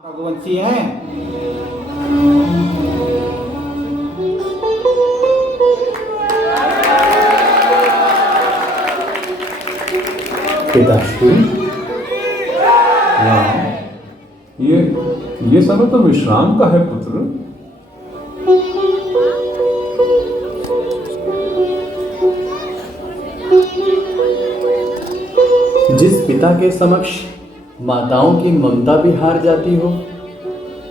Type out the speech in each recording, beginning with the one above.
रघुवंशी हैं। पिताश्री, राम, ये समय तो विश्राम का है पुत्र। जिस पिता के समक्ष माताओं की ममता भी हार जाती हो,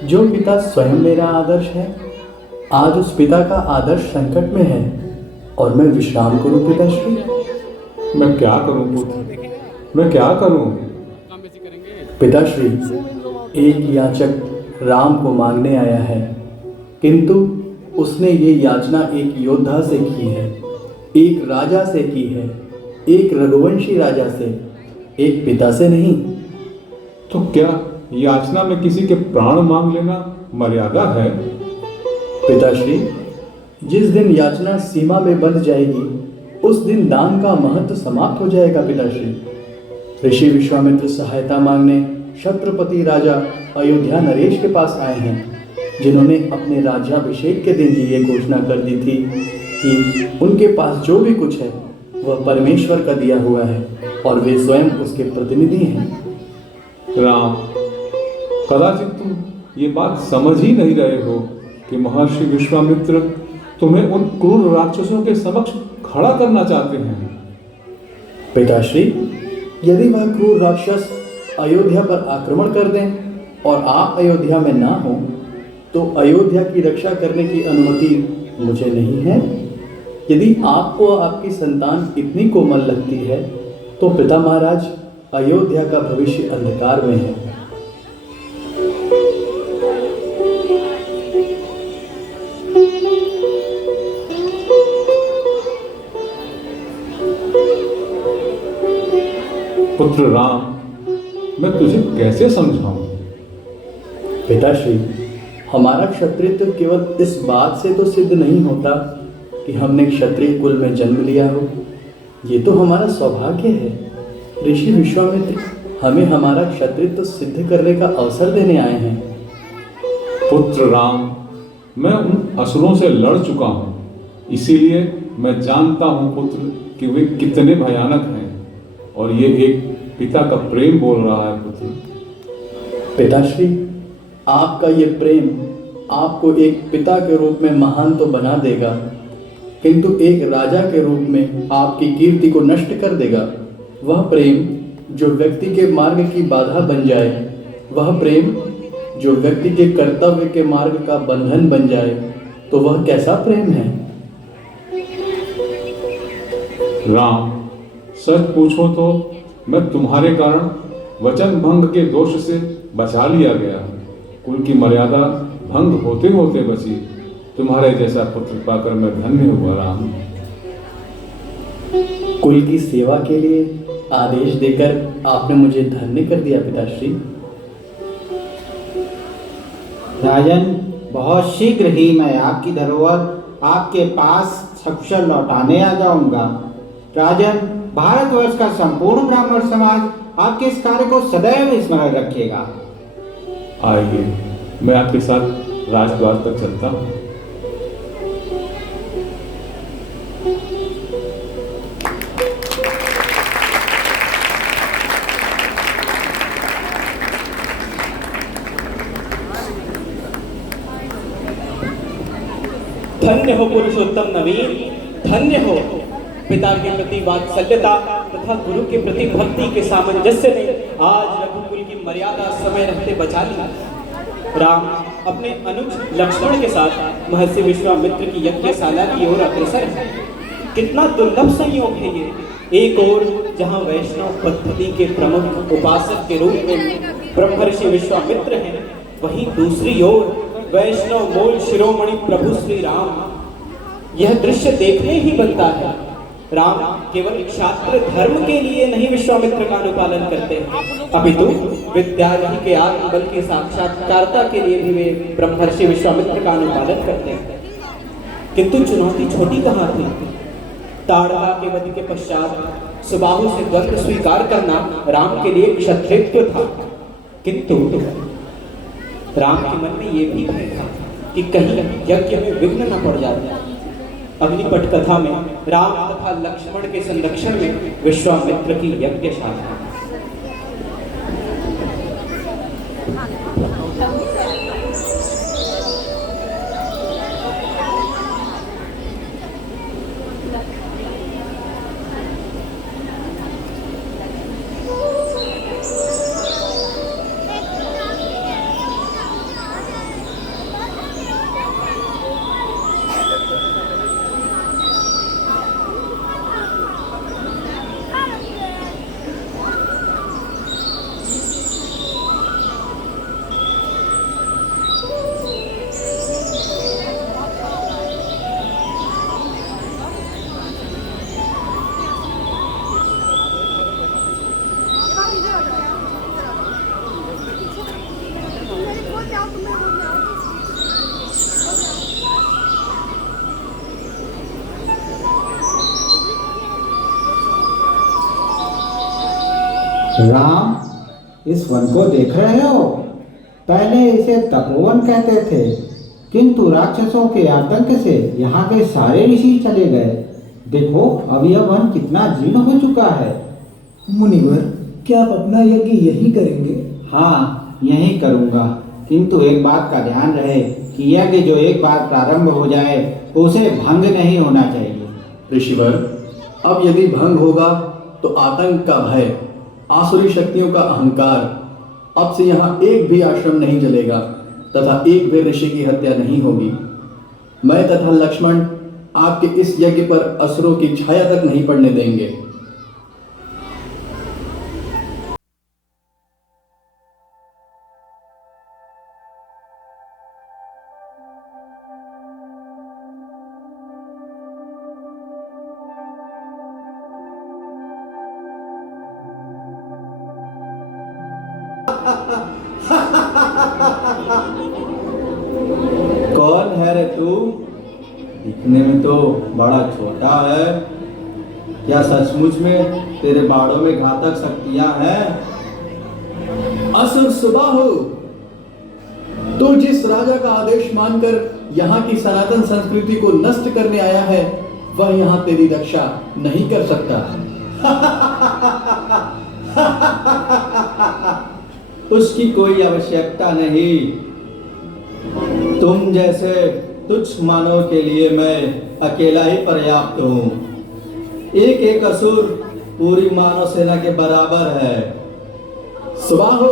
जो पिता स्वयं मेरा आदर्श है, आज उस पिता का आदर्श संकट में है और मैं विश्राम करूं पिताश्री? मैं क्या करूं पुत्र, मैं क्या करूं? पिताश्री, एक याचक राम को मांगने आया है, किंतु उसने ये याचना एक योद्धा से की है, एक राजा से की है, एक रघुवंशी राजा से, एक पिता से नहीं। तो क्या याचना में किसी के प्राण मांग लेना मर्यादा है? पिताश्री, जिस दिन याचना सीमा में बंध जाएगी, उस दिन दान का महत्व समाप्त हो जाएगा पिताश्री। ऋषि विश्वामित्र सहायता मांगने छत्रपति राजा अयोध्या नरेश के पास आए हैं, जिन्होंने अपने राज्याभिषेक के दिन ही ये घोषणा कर दी थी कि उनके पास जो भी कुछ है वह परमेश्वर का दिया हुआ है और वे स्वयं उसके प्रतिनिधि हैं। राम, कदाचित तुम ये बात समझ ही नहीं रहे हो कि महर्षि विश्वामित्र तुम्हें उन क्रूर राक्षसों के समक्ष खड़ा करना चाहते हैं। पिताश्री, यदि वह क्रूर राक्षस अयोध्या पर आक्रमण कर दें और आप अयोध्या में ना हो, तो अयोध्या की रक्षा करने की अनुमति मुझे नहीं है। यदि आपको आपकी संतान इतनी कोमल लगती है, तो पिता महाराज, अयोध्या का भविष्य अंधकार में है। पुत्र राम, मैं तुझे कैसे समझाऊं? पिताश्री, हमारा क्षत्रित्व केवल इस बात से तो सिद्ध नहीं होता कि हमने क्षत्रिय कुल में जन्म लिया हो। ये तो हमारा सौभाग्य है। ऋषि विश्वामित्र हमें हमारा क्षत्रित्व सिद्ध करने का अवसर देने आए हैं। पुत्र राम, मैं उन असुरों से लड़ चुका हूं, इसीलिए मैं जानता हूं पुत्र कि वे कितने भयानक हैं, और ये एक पिता का प्रेम बोल रहा है पुत्र। पिताश्री, आपका ये प्रेम आपको एक पिता के रूप में महान तो बना देगा, किंतु एक राजा के रूप में आपकी कीर्ति को नष्ट कर देगा। वह प्रेम जो व्यक्ति के मार्ग की बाधा बन जाए, वह प्रेम जो व्यक्ति के कर्तव्य के मार्ग का बंधन बन जाए, तो वह कैसा प्रेम है? राम, सच पूछो तो मैं तुम्हारे कारण वचन भंग के दोष से बचा लिया गया। कुल की मर्यादा भंग होते होते बची। तुम्हारे जैसा पुत्र पाकर मैं धन्य हुआ राम। कुल की सेवा के लिए आदेश देकर आपने मुझे धन्य कर दिया पिताश्री। राजन, बहुत शीघ्र ही मैं आपकी धरोहर आपके पास सकुशल लौटाने आ जाऊंगा। राजन, भारतवर्ष का संपूर्ण ब्राह्मण समाज आपके इस कार्य को सदैव स्मरण रखेगा। आइए, मैं आपके साथ राजद्वार तक चलता हूँ। धन्य हो पुरुषोत्तम नवीन, धन्य हो। पिता के प्रति वात्सल्यता तथा गुरु के प्रति भक्ति के सामंजस्य ने आज रघुकुल की मर्यादा समय रहते बचा ली। राम अपने अनुज लक्ष्मण के साथ महर्षि विश्वामित्र की यज्ञशाला की ओर अग्रसर है। कितना दुर्लभ संयोग है ये। एक ओर जहाँ वैष्णव पद्धति के प्रमुख उपासक के रूप में ब्रह्मर्षि विश्वामित्र हैं, वहीं दूसरी ओर वैष्णव मूल शिरोमणि प्रभु श्री राम। यह दृश्य देखने ही बनता है। राम केवल क्षात्र धर्म के लिए नहीं विश्वामित्र का अनुपालन करते हैं, अपितु विद्यार्थी के आत्मबल के साक्षात्कारता के लिए भी वे ब्रह्मर्षि विश्वामित्र का अनुपालन करते हैं। किंतु चुनौती छोटी कहाँ थी। ताड़का के वध के पश्चात सुबाहु से द्वंद्व स्वीकार करना राम के लिए क्षत्रित्व था, किंतु राम के मन में ये भी भय था कि कहीं यज्ञ में विघ्न न पड़ जाए। अगली पटकथा में राम तथा लक्ष्मण के संरक्षण में विश्वामित्र की यज्ञशाला। राम, इस वन को देख रहे हो? पहले इसे तपोवन कहते थे, किंतु राक्षसों के आतंक से यहाँ के सारे ऋषि चले गए। देखो अब यह वन कितना जीर्ण हो चुका है। मुनिवर, क्या आप अपना यज्ञ यही करेंगे? हाँ, यही करूँगा, किंतु एक बात का ध्यान रहे कि यज्ञ जो एक बार प्रारंभ हो जाए उसे भंग नहीं होना चाहिए। ऋषिवर, अब यदि भंग होगा तो आतंक का भय, आसुरी शक्तियों का अहंकार, अब से यहाँ एक भी आश्रम नहीं जलेगा तथा एक भी ऋषि की हत्या नहीं होगी। मैं तथा लक्ष्मण आपके इस यज्ञ पर असुरों की छाया तक नहीं पड़ने देंगे। कौन है रे तू? दिखने में तो बड़ा छोटा है। क्या सचमुच में तेरे बाड़ों में घातक शक्तियां हैं? असुर सुबाहु, तू जिस राजा का आदेश मानकर यहाँ की सनातन संस्कृति को नष्ट करने आया है, वह यहाँ तेरी रक्षा नहीं कर सकता। उसकी कोई आवश्यकता नहीं। तुम जैसे तुच्छ मानव के लिए मैं अकेला ही पर्याप्त हूँ। एक एक असुर पूरी मानव सेना के बराबर है। सुबाहु,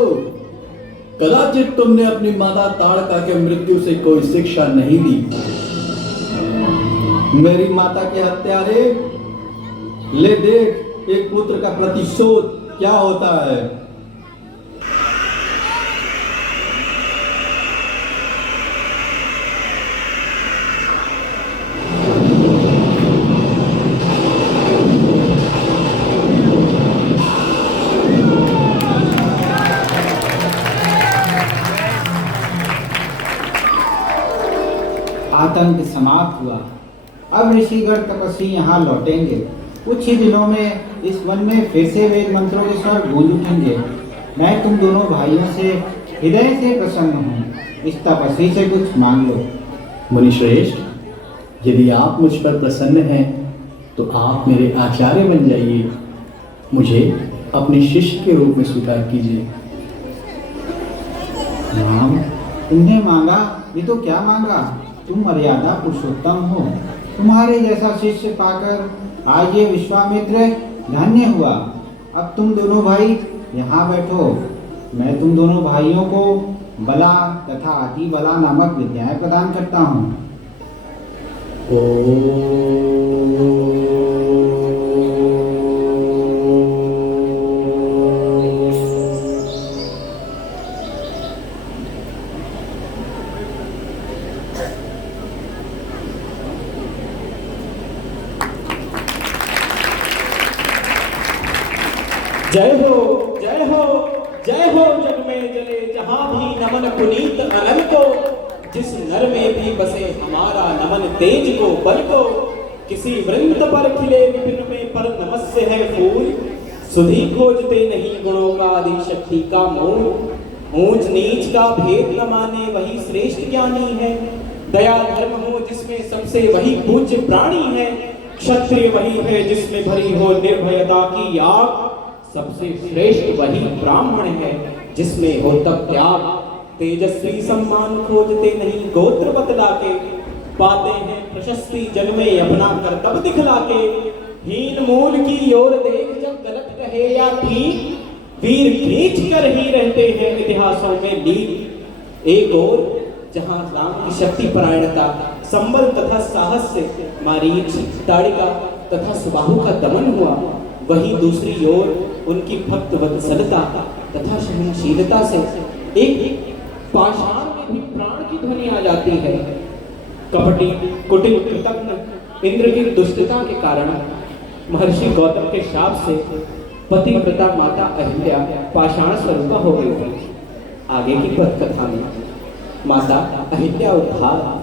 कदाचित तुमने अपनी माता ताड़का के मृत्यु से कोई शिक्षा नहीं ली। मेरी माता के हत्यारे, ले देख एक पुत्र का प्रतिशोध क्या होता है। आतंक समाप्त हुआ। अब ऋषिगण तपस्वी यहाँ लौटेंगे। कुछ ही दिनों में इस वन में फिर से वेद मंत्रों के स्वर गूंज उठेंगे। मैं तुम दोनों भाइयों से हृदय से प्रसन्न हूँ। इस तपस्वी से कुछ मांग लो। मुनिश्रेष्ठ, यदि आप मुझ पर प्रसन्न हैं तो आप मेरे आचार्य बन जाइए। मुझे अपने शिष्य के रूप में स्वीकार कीजिए। राम, तुमने मांगा ये तो क्या मांगा? तुम मर्यादा पुरुषोत्तम हो। तुम्हारे जैसा शिष्य पाकर आज ये विश्वामित्र धन्य हुआ। अब तुम दोनों भाई यहाँ बैठो। मैं तुम दोनों भाइयों को बला तथा अति बला नामक विद्याएं प्रदान करता हूँ। जय हो, जय हो, जय हो जग में जले जहां भी नमन पुनीत अनल को। जिस नर में भी बसे हमारा नमन तेज को बल को। किसी वृंद पर खिले विपिन में पर नमस्य है फूल। सुधी खोजते नहीं गुणों का आदि शक्ति का मूल। ऊंच नीच का भेद न माने वही श्रेष्ठ ज्ञानी है। दया धर्म हो जिसमें सबसे वही पूज्य प्राणी है। क्षत्रिय वही है जिसमें भरी हो निर्भयता की आग। सबसे श्रेष्ठ वही ब्राह्मण है जिसमें हो तब त्याग। तेजस्वी सम्मान खोजते नहीं गोत्र बतला के। पाते हैं प्रशस्ति जन्मे अपना कर्तव्य दिखला के। हीन मूल की ओर देख जब गलत कहे या ठीक, वीर खींच कर ही रहते हैं इतिहासों में लीक। एक और जहां राम की शक्ति परायणता, संबल तथा साहस से मारीच, ताड़िका तथा सुबाहु का दमन हुआ, वहीं दूसरी ओर उनकी भक्त वत्सलता तथा सहनशीलता से एक पाषाण में भी प्राण की ध्वनि आ जाती है। कपटी कुटिल कृतघ्न इंद्र की दुष्टता के कारण महर्षि गौतम के शाप से पतिव्रता माता अहिल्या पाषाण स्वरूपा हो गई थी। आगे की पद कथा में माता अहिल्या उद्धार।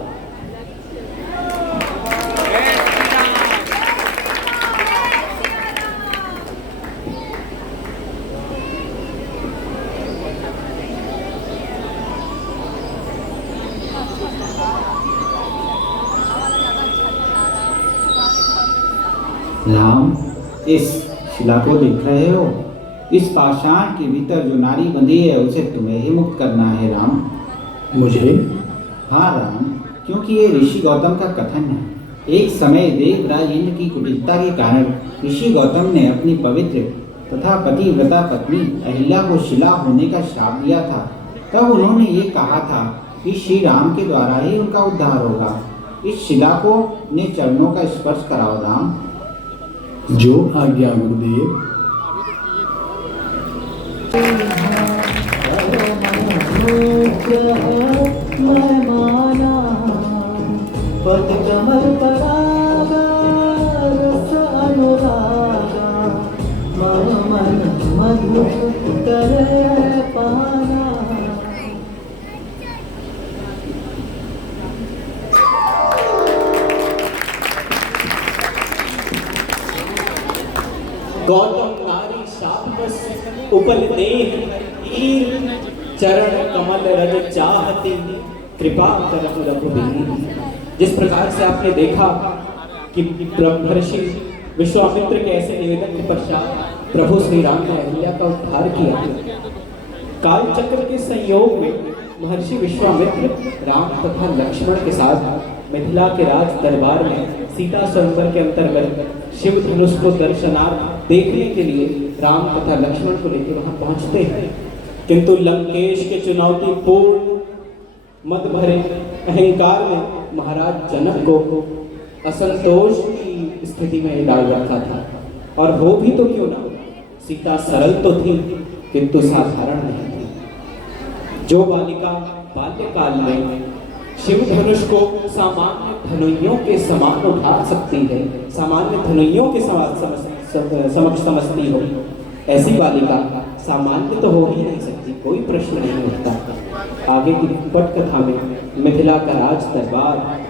राम, इस शिला को देख रहे हो? इस पाषाण के भीतर जो नारी बंधी है उसे तुम्हें ही मुक्त करना है राम। मुझे? हाँ राम, क्योंकि ये ऋषि गौतम का कथन है। एक समय देवराज इंद्र की कुटिलता के कारण ऋषि गौतम ने अपनी पवित्र तथा पतिव्रता पत्नी अहिल्या को शिला होने का श्राप दिया था। तब उन्होंने ये कहा था कि श्री राम के द्वारा ही उनका उद्धार होगा। इस शिला को अपने चरणों का स्पर्श कराओ राम। जो आज्ञा गुरुदेव। पद कमल परागा रस अनुरागा मन मधु करे पाना। गौतम नारी शापवश उपल देह ईर। चरण कमल रज चाहती कृपा करहु रघुबीर। जिस प्रकार से आपने देखा कि महर्षि विश्वामित्र के ऐसे निवेदन के पश्चात प्रभु श्री राम ने अहिल्या का उद्धार किया। काल चक्र के संयोग में महर्षि विश्वामित्र राम तथा लक्ष्मण के साथ मिथिला के राज दरबार में सीता स्वयंवर के अंतर्गत शिव धनुष को दर्शनार्थ देखने के लिए राम तथा लक्ष्मण को लेकर वहां पहुंचते हैं। किंतु लंकेश के चुनौतीपूर्ण मद भरे अहंकार में महाराज जनक को असंतोष की स्थिति में डाल रखा था। और वो भी तो क्यों ना, सीता सरल तो थी किंतु साधारण नहीं थी। जो बालिका बाल्यकाल में शिव धनुष को सामान्य धनुइयों के समान उठा सकती है, सामान्य धनुइयों के समक्ष समझती हो, ऐसी बालिका सामान्य तो हो ही नहीं सकती। कोई प्रश्न नहीं उठता। आगे की पट कथा में मिथिला का राज दरबार।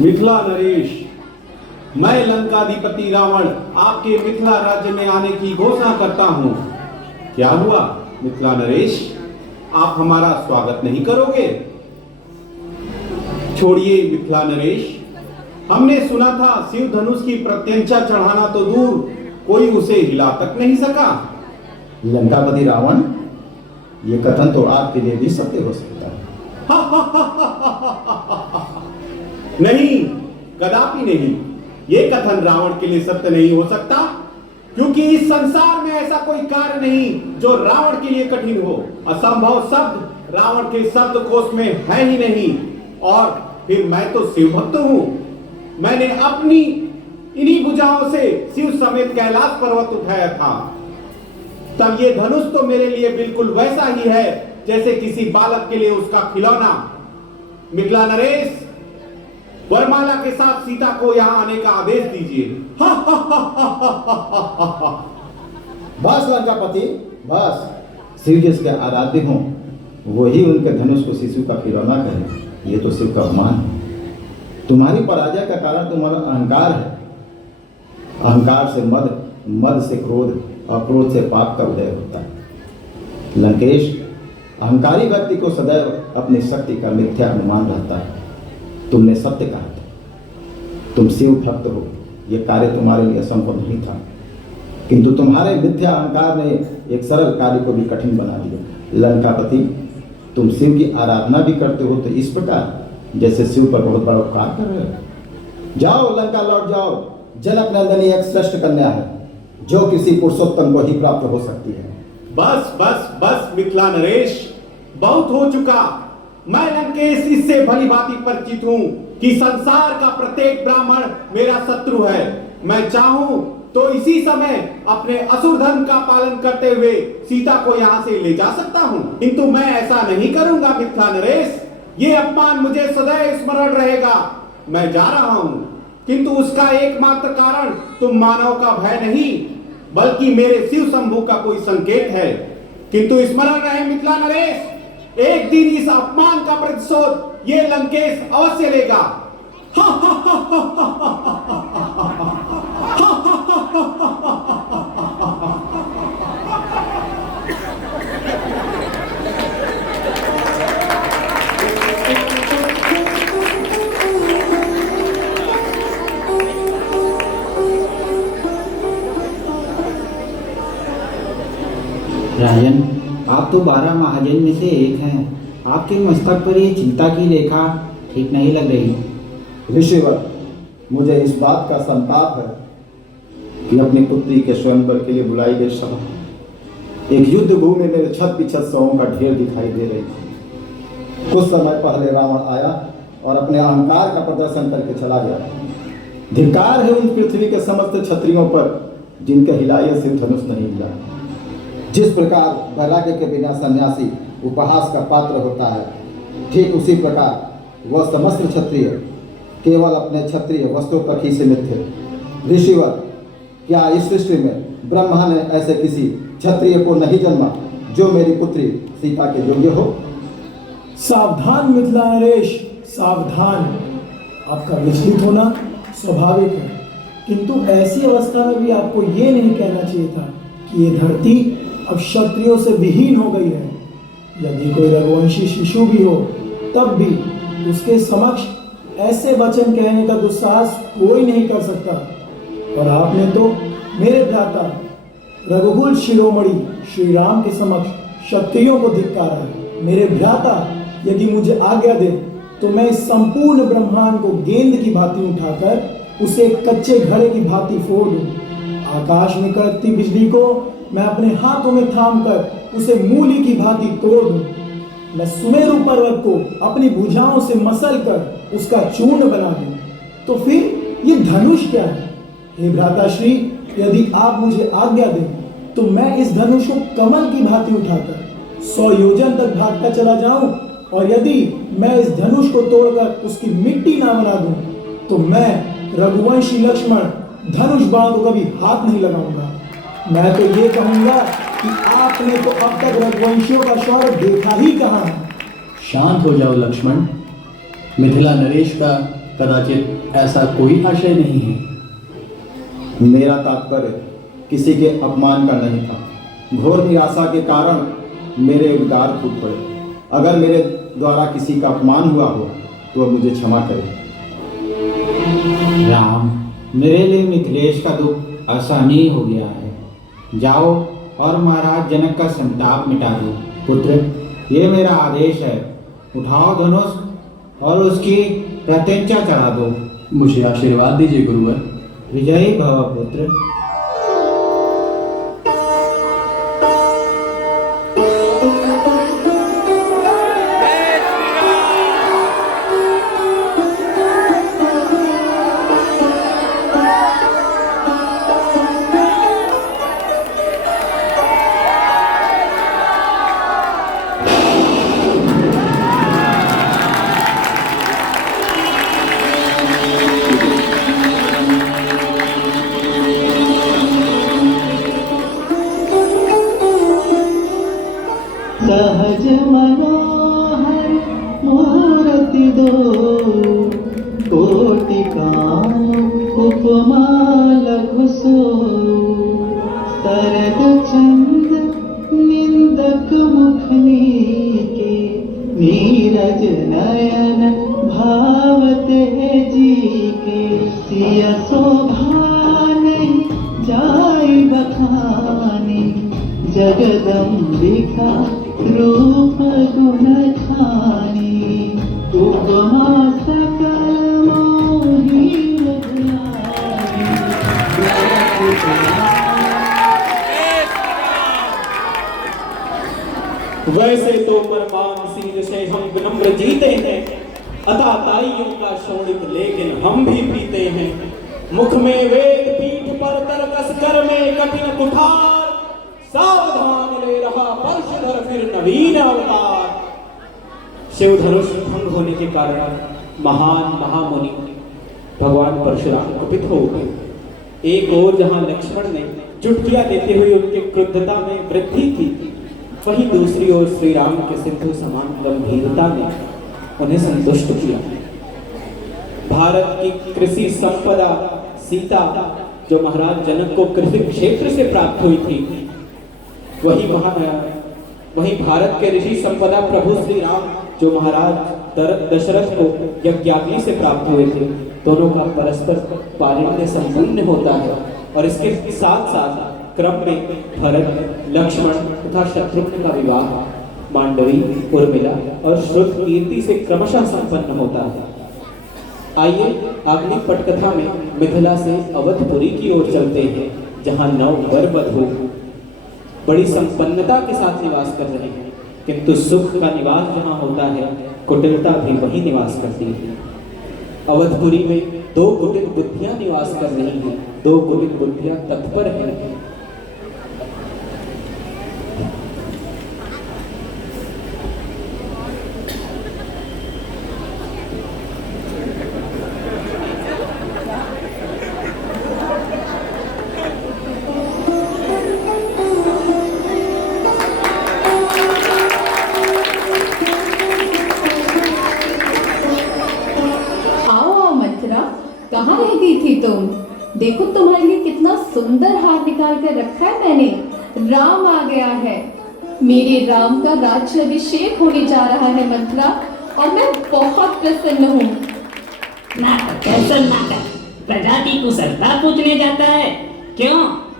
मिथिला नरेश, मैं लंकाधिपति रावण आपके मिथिला राज्य में आने की घोषणा करता हूँ। क्या हुआ मिथिला नरेश, आप हमारा स्वागत नहीं करोगे? छोड़िए मिथिला नरेश, हमने सुना था शिव धनुष की प्रत्यंचा चढ़ाना तो दूर, कोई उसे हिला तक नहीं सका। लंकापति रावण, ये कथन तो आपके लिए भी सत्य हो सकता है। नहीं, कदापि नहीं। ये कथन रावण के लिए सत्य नहीं हो सकता, क्योंकि इस संसार में ऐसा कोई कार्य नहीं जो रावण के लिए कठिन हो। असंभव शब्द रावण के शब्दकोश में है ही नहीं। और फिर मैं तो शिव भक्त हूं। मैंने अपनी इन्हीं भुजाओं से शिव समेत कैलाश पर्वत उठाया था। तब ये धनुष तो मेरे लिए बिल्कुल वैसा ही है जैसे किसी बालक के लिए उसका खिलौना। मिथिला नरेश, वरमाला के साथ सीता को यहां आने का आदेश दीजिए। बस लंकापति, बस। शिव जिसके आराध्य हों वही उनके धनुष को शिशु का खिलौना कहे, ये तो शिव का अपमान है। तुम्हारी पराजय का कारण तुम्हारा अहंकार है। अहंकार से मद, मद से क्रोध और क्रोध से पाप का उदय होता है। लंकेश, अहंकारी व्यक्ति को सदैव अपनी शक्ति का मिथ्या अनुमान रहता है। तुमने सत्य कहा था, तुम शिव भक्त हो, यह कार्य तुम्हारे लिए असंभव नहीं था, किंतु तुम्हारे मिथ्या अहंकार ने एक सरल कार्य को भी कठिन बना दिया। लंकापति, तुम शिव की आराधना भी करते हो तो इस प्रकार जैसे शिव पर बहुत बड़ा उपकार कर रहे हो। जाओ लंका लौट जाओ। जनक नंदनी एक श्रेष्ठ कन्या है जो किसी पुरुषोत्तम को ही प्राप्त हो सकती है। बस बस बस मिथिला नरेश, बहुत हो चुका। मैं लंकेश इससे भली भांति परिचित हूं कि संसार का प्रत्येक ब्राह्मण मेरा शत्रु है। मैं चाहूं तो इसी समय अपने असुर धर्म का पालन करते हुए सीता को यहां से ले जा सकता हूं, किंतु मैं ऐसा नहीं करूंगा मिथिला नरेश। ये अपमान मुझे सदैव स्मरण रहेगा। मैं जा रहा हूं, किंतु उसका एकमात्र कारण तुम मानव का भय नहीं बल्कि मेरे शिव शंभू का कोई संकेत है। किंतु स्मरण रहे मिथिला नरेश, एक दिन इस अपमान का प्रतिशोध ये लंकेश अवश्य लेगा। राजन, आप तो 12 महाजन में से एक हैं। आपके मस्तक पर ये चिंता की रेखा ठीक नहीं लग रही। ऋषिवर, मुझे इस बात का संताप है कि अपनी पुत्री के स्वयंवर के लिए बुलाई गई सभा एक युद्ध भूमि में छत पिछत शवों का ढेर दिखाई दे रही थी। कुछ समय पहले रावण आया और अपने अहंकार का प्रदर्शन करके चला गया। धिक्कार है उन पृथ्वी के समस्त क्षत्रियों पर जिनके हिलाए सिर धनुष नहीं हिला। जिस प्रकार वैराग्य के बिना सन्यासी उपहास का पात्र होता है, ठीक उसी प्रकार वह समस्त क्षत्रिय केवल अपने क्षत्रिय वस्तुओं तक ही सीमित थे। ऋषिवर, क्या इस सृष्टि में ब्रह्मा ने ऐसे किसी क्षत्रिय को नहीं जन्मा जो मेरी पुत्री सीता के योग्य हो? सावधान मिथिला नरेश, सावधान। आपका विचलित होना स्वाभाविक है, किंतु ऐसी अवस्था में भी आपको ये नहीं कहना चाहिए था कि ये धरती अब क्षत्रियों से विहीन हो गई है। यदि कोई रघुवंशी शिशु भी हो तब भी उसके समक्ष ऐसे वचन कहने का दुस्साहस कोई नहीं कर सकता। और आपने तो मेरे भ्राता रघुकुल शिरोमणि श्री राम के समक्ष क्षत्रियों को धिक्कारा है। मेरे भ्राता यदि मुझे आज्ञा दे तो मैं इस संपूर्ण ब्रह्मांड को गेंद की भांति उठाकर उसे कच्चे घड़े की भांति फोड़ दूं। आकाश में कड़कती बिजली को मैं अपने हाथों में थामकर उसे मूली की भांति तोड़ दूं। मैं सुमेरु पर्वत को अपनी भुजाओं से मसल कर उसका चूर्ण बना दूं। तो फिर ये धनुष क्या है? हे भ्राताश्री, यदि आप मुझे आज्ञा दें तो मैं इस धनुष को कमल की भांति उठाकर 100 योजन तक भागता चला जाऊं, और यदि मैं इस धनुष को तोड़कर उसकी मिट्टी ना बना दूं तो मैं रघुवंशी लक्ष्मण धनुष बाण को कभी हाथ नहीं लगाऊंगा। मैं तो ये कहूंगा कि आपने तो अब तक रघुवंशियों का शौर्य देखा ही कहाँ है। शांत हो जाओ लक्ष्मण। मिथिला नरेश का कदाचित ऐसा कोई आशय नहीं है। मेरा तात्पर्य किसी के अपमान का नहीं था। घोर निराशा के कारण मेरे उद्गार फूट पड़े। अगर मेरे द्वारा किसी का अपमान हुआ हो तो वह मुझे क्षमा करे। राम, मेरे लिए मिथिलेश का दुख आसानी हो गया है। जाओ और महाराज जनक का संताप मिटा दो। पुत्र, ये मेरा आदेश है। उठाओ धनुष और उसकी प्रत्यंचा चढ़ा दो। मुझे आशीर्वाद दीजिए गुरुवर। विजयी भव पुत्र। उपमा लघु सो सरद चंद निंदक मुखनी के नीरज नयन भावते जी के सिय शोभा नहीं जाय बखानी जगदम्बिका रूप गुण खानी उपमा सकल मोहि वैसे तो परमानशील से हम विनम्र जीते हैं, अतः ताइयों का शोणित लेकिन हम भी पीते हैं। मुख में वेद, पीठ पर तरकस, कर में कठिन कुठार, सावधान ले रहा परशुधर फिर नवीन अवतार। शिव धनुष भंग होने के कारण महान महामुनि भगवान परशुराम कुपित हो गए। एक ओर जहां लक्ष्मण ने चुटकियां देते हुए उनके क्रुद्धता में वृद्धि की, वहीं दूसरी ओर श्री राम के सिंधु समान गंभीरता ने उन्हें संतुष्ट किया। भारत की कृषि संपदा सीता जो महाराज जनक को कृषि क्षेत्र से प्राप्त हुई थी, वही भारत के ऋषि संपदा प्रभु श्री राम जो महाराज दशरथ को यज्ञाग्नि से प्राप्त हुए थे, दोनों का परस्पर पारिण्य संपूर्ण होता है। और इसके साथ साथ क्रम में भरत, लक्ष्मण तथा शत्रुघ्न का विवाह मांडवी, उर्मिला और श्रुत कीर्ति से क्रमशः संपन्न होता है। आइए अगली पटकथा में मिथिला से अवधपुरी की ओर चलते हैं, जहां 9 वर वधू बड़ी संपन्नता के साथ निवास कर रहे हैं, किंतु सुख का निवास जहां होता है, कुटिलता भी वहीं निवास करती है। अवधपुरी में 2 कुटिल बुद्धियां निवास कर रही हैं, 2 कुटिल बुद्धियां तत्पर हैं। कहाँ रह गई थी तुम? देखो तुम्हारे लिए कितना सुंदर हार निकाल कर रखा है मैंने। राम आ गया है। मेरे राम का राज्याभिषेक होने जा रहा है मंथरा, और मैं बहुत प्रसन्न हूँ। नाटक कैसा नाटक, प्रजा की कुशलता पूछने जाता है। क्यों,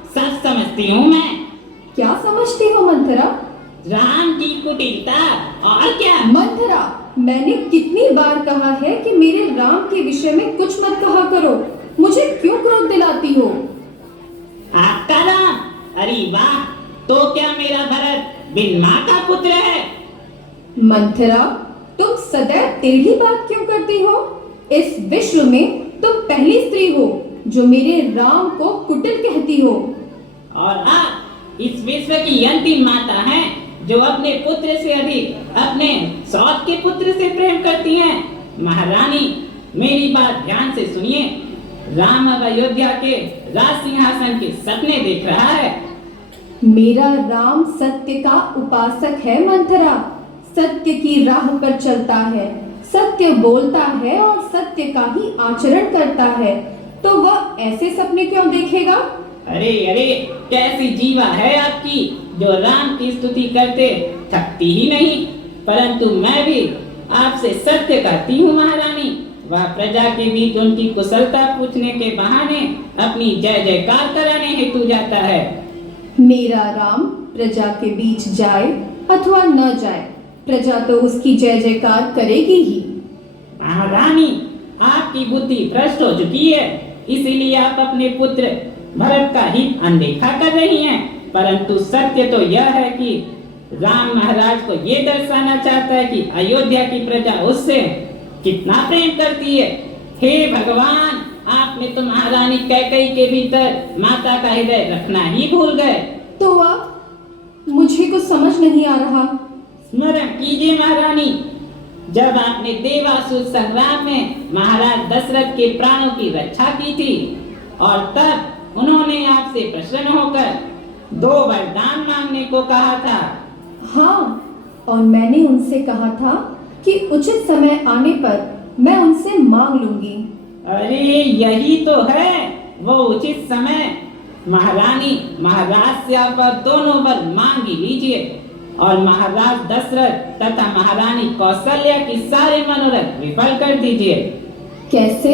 सच समझती हूँ मैं। क्या समझती हो मंथरा? राम की कुटिलता, और क्या? मंथरा, मैंने कितनी बार कहा है कि मेरे राम के विषय में कुछ मत कहा करो। मुझे क्यों क्रोध दिलाती हो? आपका राम? अरे वाह, तो क्या मेरा भरत बिन माँ का पुत्र है? मंथरा, तुम सदैव टेढ़ी बात क्यों करती हो? इस विश्व में तुम पहली स्त्री हो जो मेरे राम को कुटिल कहती हो। और आप इस विश्व की अंतिम माता हैं जो अपने पुत्र से अधिक अपने सौत के पुत्र से प्रेम करती हैं। महारानी, मेरी बात ध्यान से सुनिए। राम अब अयोध्या के राज सिंहासन के सपने देख रहा है। मेरा राम सत्य का उपासक है मंथरा। सत्य की राह पर चलता है, सत्य बोलता है और सत्य का ही आचरण करता है, तो वह ऐसे सपने क्यों देखेगा? अरे अरे, कैसी जीवा है आपकी जो राम की स्तुति करते थकती ही नहीं। परंतु मैं भी आपसे सत्य कहती हूँ महारानी, वह प्रजा के बीच उनकी कुशलता पूछने के बहाने अपनी जय जयकार कराने हेतु जाता है। मेरा राम प्रजा के बीच जाए अथवा न जाए, प्रजा तो उसकी जय जयकार करेगी ही। महारानी, आपकी बुद्धि भ्रष्ट हो चुकी है, इसीलिए आप अपने पुत्र भरत का ही अनदेखा कर रही हैं। परंतु सत्य तो यह है कि राम महाराज को ये दर्शाना चाहता है कि अयोध्या की प्रजा उससे कितना प्रेम करती है। हे भगवान, आपने तो महारानी कैकेयी के भीतर माता का हृदय रखना ही भूल गए। तो अब मुझे कुछ समझ नहीं आ रहा। स्मरण कीजिए महारानी, जब आपने देवासुर संग्राम में महाराज दशरथ के प्राणों की रक्षा की थी, और तब उन्होंने आपसे प्रसन्न होकर 2 वरदान मांगने को कहा था। हाँ, और मैंने उनसे कहा था कि उचित समय आने पर मैं उनसे मांग लूंगी। अरे यही तो है, वो उचित समय महारानी महाराज से आप दोनों वर मांग ही लीजिए और महाराज दशरथ तथा महारानी कौशल्या की सारे मनोरथ विफल कर दीजिए। कैसे?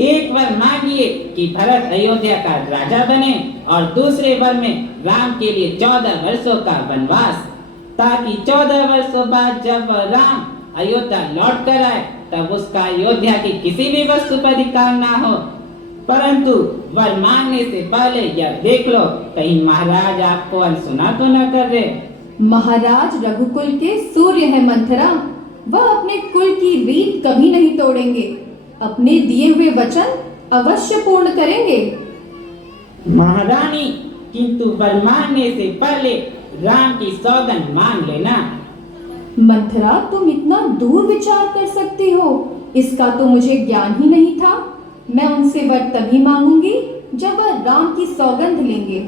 एक वर मांगिए कि भरत अयोध्या का राजा बने और दूसरे वर में राम के लिए 14 वर्षों का वनवास, ताकि 14 वर्षों बाद जब राम अयोध्या लौट कर आए तब उसका अयोध्या की किसी भी वस्तु पर अधिकार ना हो। परंतु वर मांगने से पहले यह देख लो कहीं महाराज आपको अनसुना तो न कर दे। महाराज रघुकुल के सूर्य है मंथरा, वह अपने कुल की रीत कभी नहीं तोड़ेंगे, अपने दिए हुए वचन अवश्य पूर्ण करेंगे। महारानी, किंतु वर मांगने से पहले राम की सौगंध मांग लेना। मंथरा, तुम इतना दूर विचार कर सकती हो, इसका तो मुझे ज्ञान ही नहीं था। मैं उनसे वर तभी मांगूंगी जब वह राम की सौगंध लेंगे।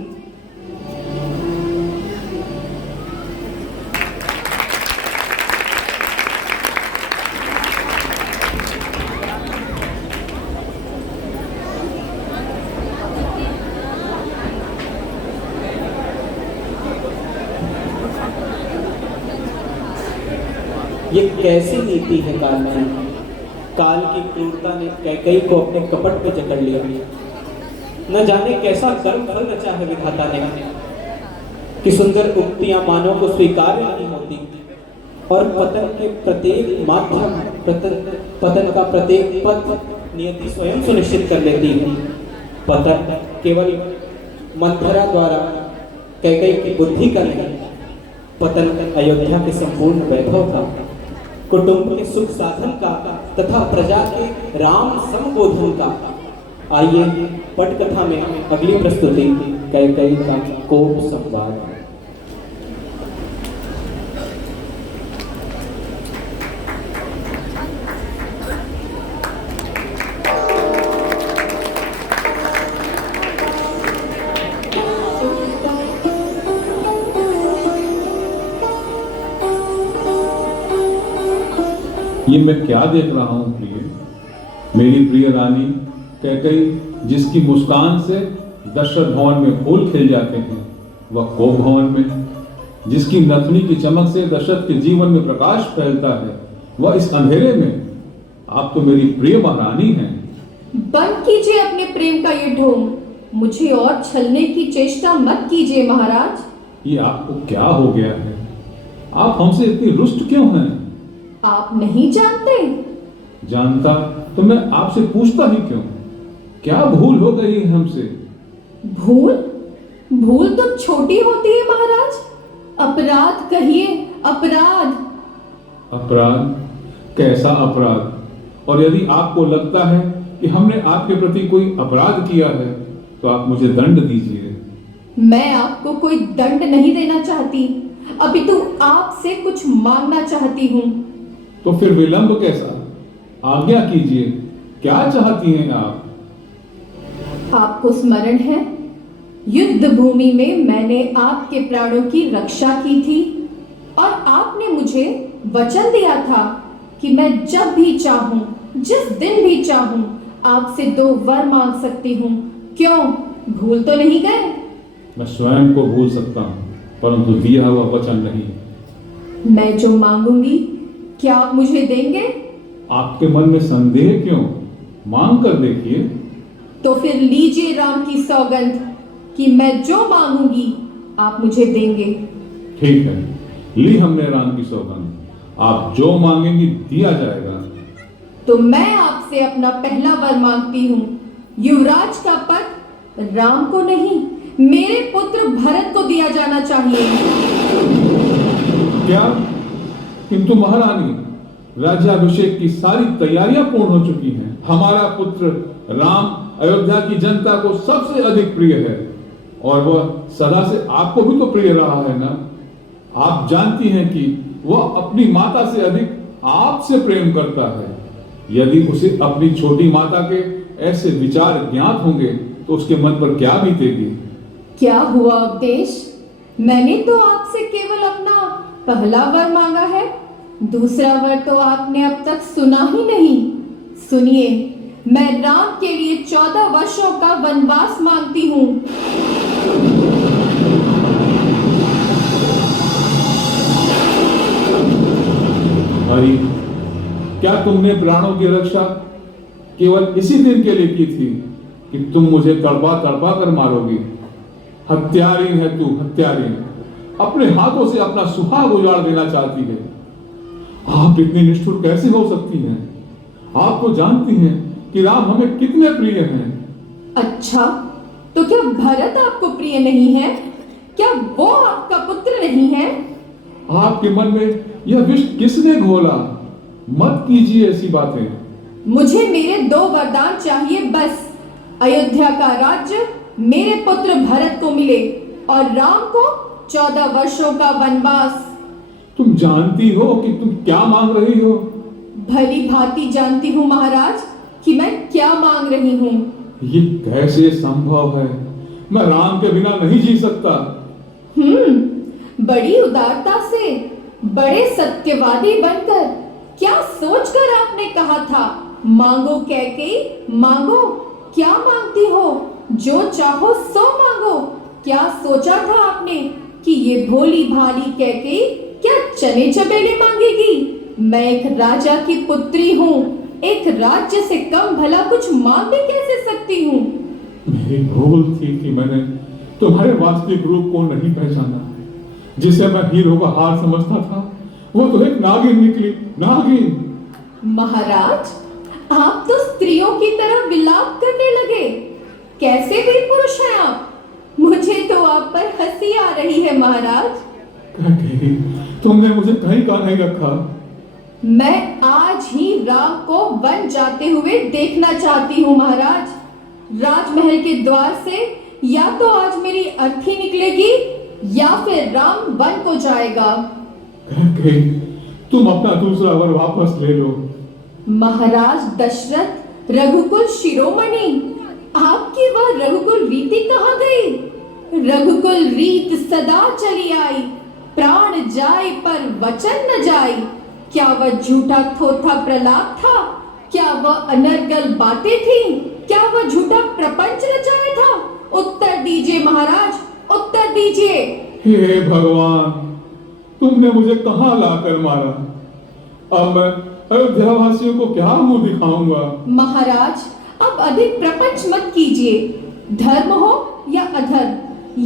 ये कैसी नीति है काल की? काल की क्रूरता ने कैकेयी को अपने कपट पे जकड़ लिया। न जाने कैसा कर्म फल रचा है विधाता ने कि सुंदर उक्तियां मानव को स्वीकार्य नहीं होती और पतन के प्रत्येक माध्यम पतन का प्रत्येक पथ नियति स्वयं सुनिश्चित कर लेती है। पतन केवल मंथरा द्वारा कैकेयी की बुद्धि का नहीं, पतन अयोध्या के संपूर्ण वैभव का, कुटुंब के सुख साधन का तथा प्रजा के राम संबोधन का। आइए पटकथा में अगली प्रस्तुति कैकेयी का कोप संवाद। ये मैं क्या देख रहा हूँ प्रिय? मेरी प्रिय रानी कैकेयी, जिसकी मुस्कान से दशरथ भवन में फूल खिल जाते हैं, वह कोप भवन में, जिसकी नथनी की चमक से दशरथ के जीवन में प्रकाश फैलता है, वह इस अंधेरे में। आप तो मेरी प्रिय महारानी हैं। बंद कीजिए अपने प्रेम का ये ढोंग, मुझे और छलने की चेष्टा मत कीजिए महाराज। ये आपको क्या हो गया है? आप हमसे इतनी रुष्ट क्यों हैं? आप नहीं जानते? जानता तो मैं आपसे पूछता ही क्यों? क्या भूल हो गई है हमसे? भूल? भूल तो छोटी होती है महाराज। अपराध कहिए, अपराध। अपराध? कैसा अपराध? और यदि आपको लगता है कि हमने आपके प्रति कोई अपराध किया है तो आप मुझे दंड दीजिए। मैं आपको कोई दंड नहीं देना चाहती, अपितु आपसे कुछ मांगना चाहती हूँ। तो फिर विलंब कैसा? आज्ञा कीजिए, क्या चाहती हैं आप? आपको स्मरण है, युद्ध भूमि में मैंने आपके प्राणों की रक्षा की थी और आपने मुझे वचन दिया था कि मैं जब भी चाहूं, जिस दिन भी चाहूं, आपसे 2 वर मांग सकती हूँ। क्यों, भूल तो नहीं गए? मैं स्वयं को भूल सकता हूँ, परंतु दिया हुआ वचन नहीं। मैं जो मांगूंगी क्या आप मुझे देंगे? आपके मन में संदेह क्यों? मांग कर देखिए। तो फिर लीजिए राम की सौगंध कि मैं जो मांगूंगी आप मुझे देंगे। ठीक है, ली हमने राम की सौगंध, आप जो मांगेंगी दिया जाएगा। तो मैं आपसे अपना पहला वर मांगती हूँ, युवराज का पद राम को नहीं, मेरे पुत्र भरत को दिया जाना चाहिए। क्या? किंतु महारानी, राज्याभिषेक की सारी तैयारियां पूर्ण हो चुकी हैं। हमारा पुत्र राम अयोध्या की जनता को सबसे अधिक प्रिय है और वह सदा से आपको भी तो प्रिय रहा है ना। आप जानती हैं कि वह अपनी माता से अधिक आपसे प्रेम करता है। यदि उसे अपनी छोटी माता के ऐसे विचार ज्ञात होंगे तो उसके मन पर क्या बीतेगी? क्या हुआ उपदेश? मैंने तो आपसे केवल अपना पहला वर मांगा है, दूसरा वर तो आपने अब तक सुना ही नहीं। सुनिए, मैं राम के लिए 14 वर्ष वर्षों का वनवास मांगती हूँ। हरि, क्या तुमने प्राणों की रक्षा केवल इसी दिन के लिए की थी कि तुम मुझे तड़पा तड़पा कर मारोगी? हत्यारी है तू, हत्यारी। अपने हाथों से अपना सुहाग उजाड़ देना चाहती है। आप इतनी निष्ठुर कैसे हो सकती हैं? आप तो जानती हैं कि राम हमें कितने प्रिय हैं। अच्छा, तो क्या भरत आपको प्रिय नहीं है? क्या वो आपका पुत्र नहीं है? आपके मन में यह विष किसने घोला? मत कीजिए ऐसी बातें। मुझे मेरे 2 वरदान चाहिए बस। अयोध्या का राज्य मेरे पुत्र भरत को मिले और राम को 14 वर्षों का वनवास। तुम जानती हो कि तुम क्या मांग रही हो? भली भांति जानती हूँ महाराज कि मैं क्या मांग रही हूँ। ये कैसे संभव है? मैं राम के बिना नहीं जी सकता। बड़ी उदारता से, बड़े सत्यवादी बनकर, क्या सोचकर आपने कहा था मांगो कैकेयी, मांगो। क्या मांगती हो? जो चाहो सो मांगो। क्या सोचा था आपने कि ये भोली भाली कैकेयी क्या चने चबेले मांगेगी? मैं एक राजा की पुत्री हूँ, एक राज्य से कम भला कुछ मांग भी कैसे सकती हूँ? मेरी भूल थी कि मैंने तुम्हारे वास्तविक रूप को नहीं पहचाना। जिसे मैं हीरो का हार समझता था, वो तो एक नागिन निकली, नागिन। महाराज, आप तो स्त्रियों की तरह विलाप करने लगे। कैसे वीर पुरुष हैं आप? मुझे तो आप पर हंसी आ रही है महाराज। तुमने मुझे कहीं का नहीं रखा। मैं आज ही राम को वन जाते हुए देखना चाहती हूँ महाराज। राजमहल के द्वार से या तो आज मेरी अर्थी निकलेगी या फिर राम वन को जाएगा। तुम अपना दूसरा वर वापस ले लो। महाराज दशरथ रघुकुल शिरोमणि, आपकी वह रघुकुल रीति कहाँ गई? रघुकुल रीत सदा चली आई, प्राण जाए पर वचन न जाए। क्या वह झूठा थोथा प्रलाप था? क्या वह अनर्गल बातें थी? क्या वह झूठा प्रपंच रचाया था? उत्तर दीजिए महाराज, उत्तर दीजिए। हे भगवान, तुमने मुझे कहाँ लाकर मारा? अब मैं अयोध्या वासियों को क्या मुंह दिखाऊंगा? महाराज, अब अधिक प्रपंच मत कीजिए। धर्म हो या अधर्म,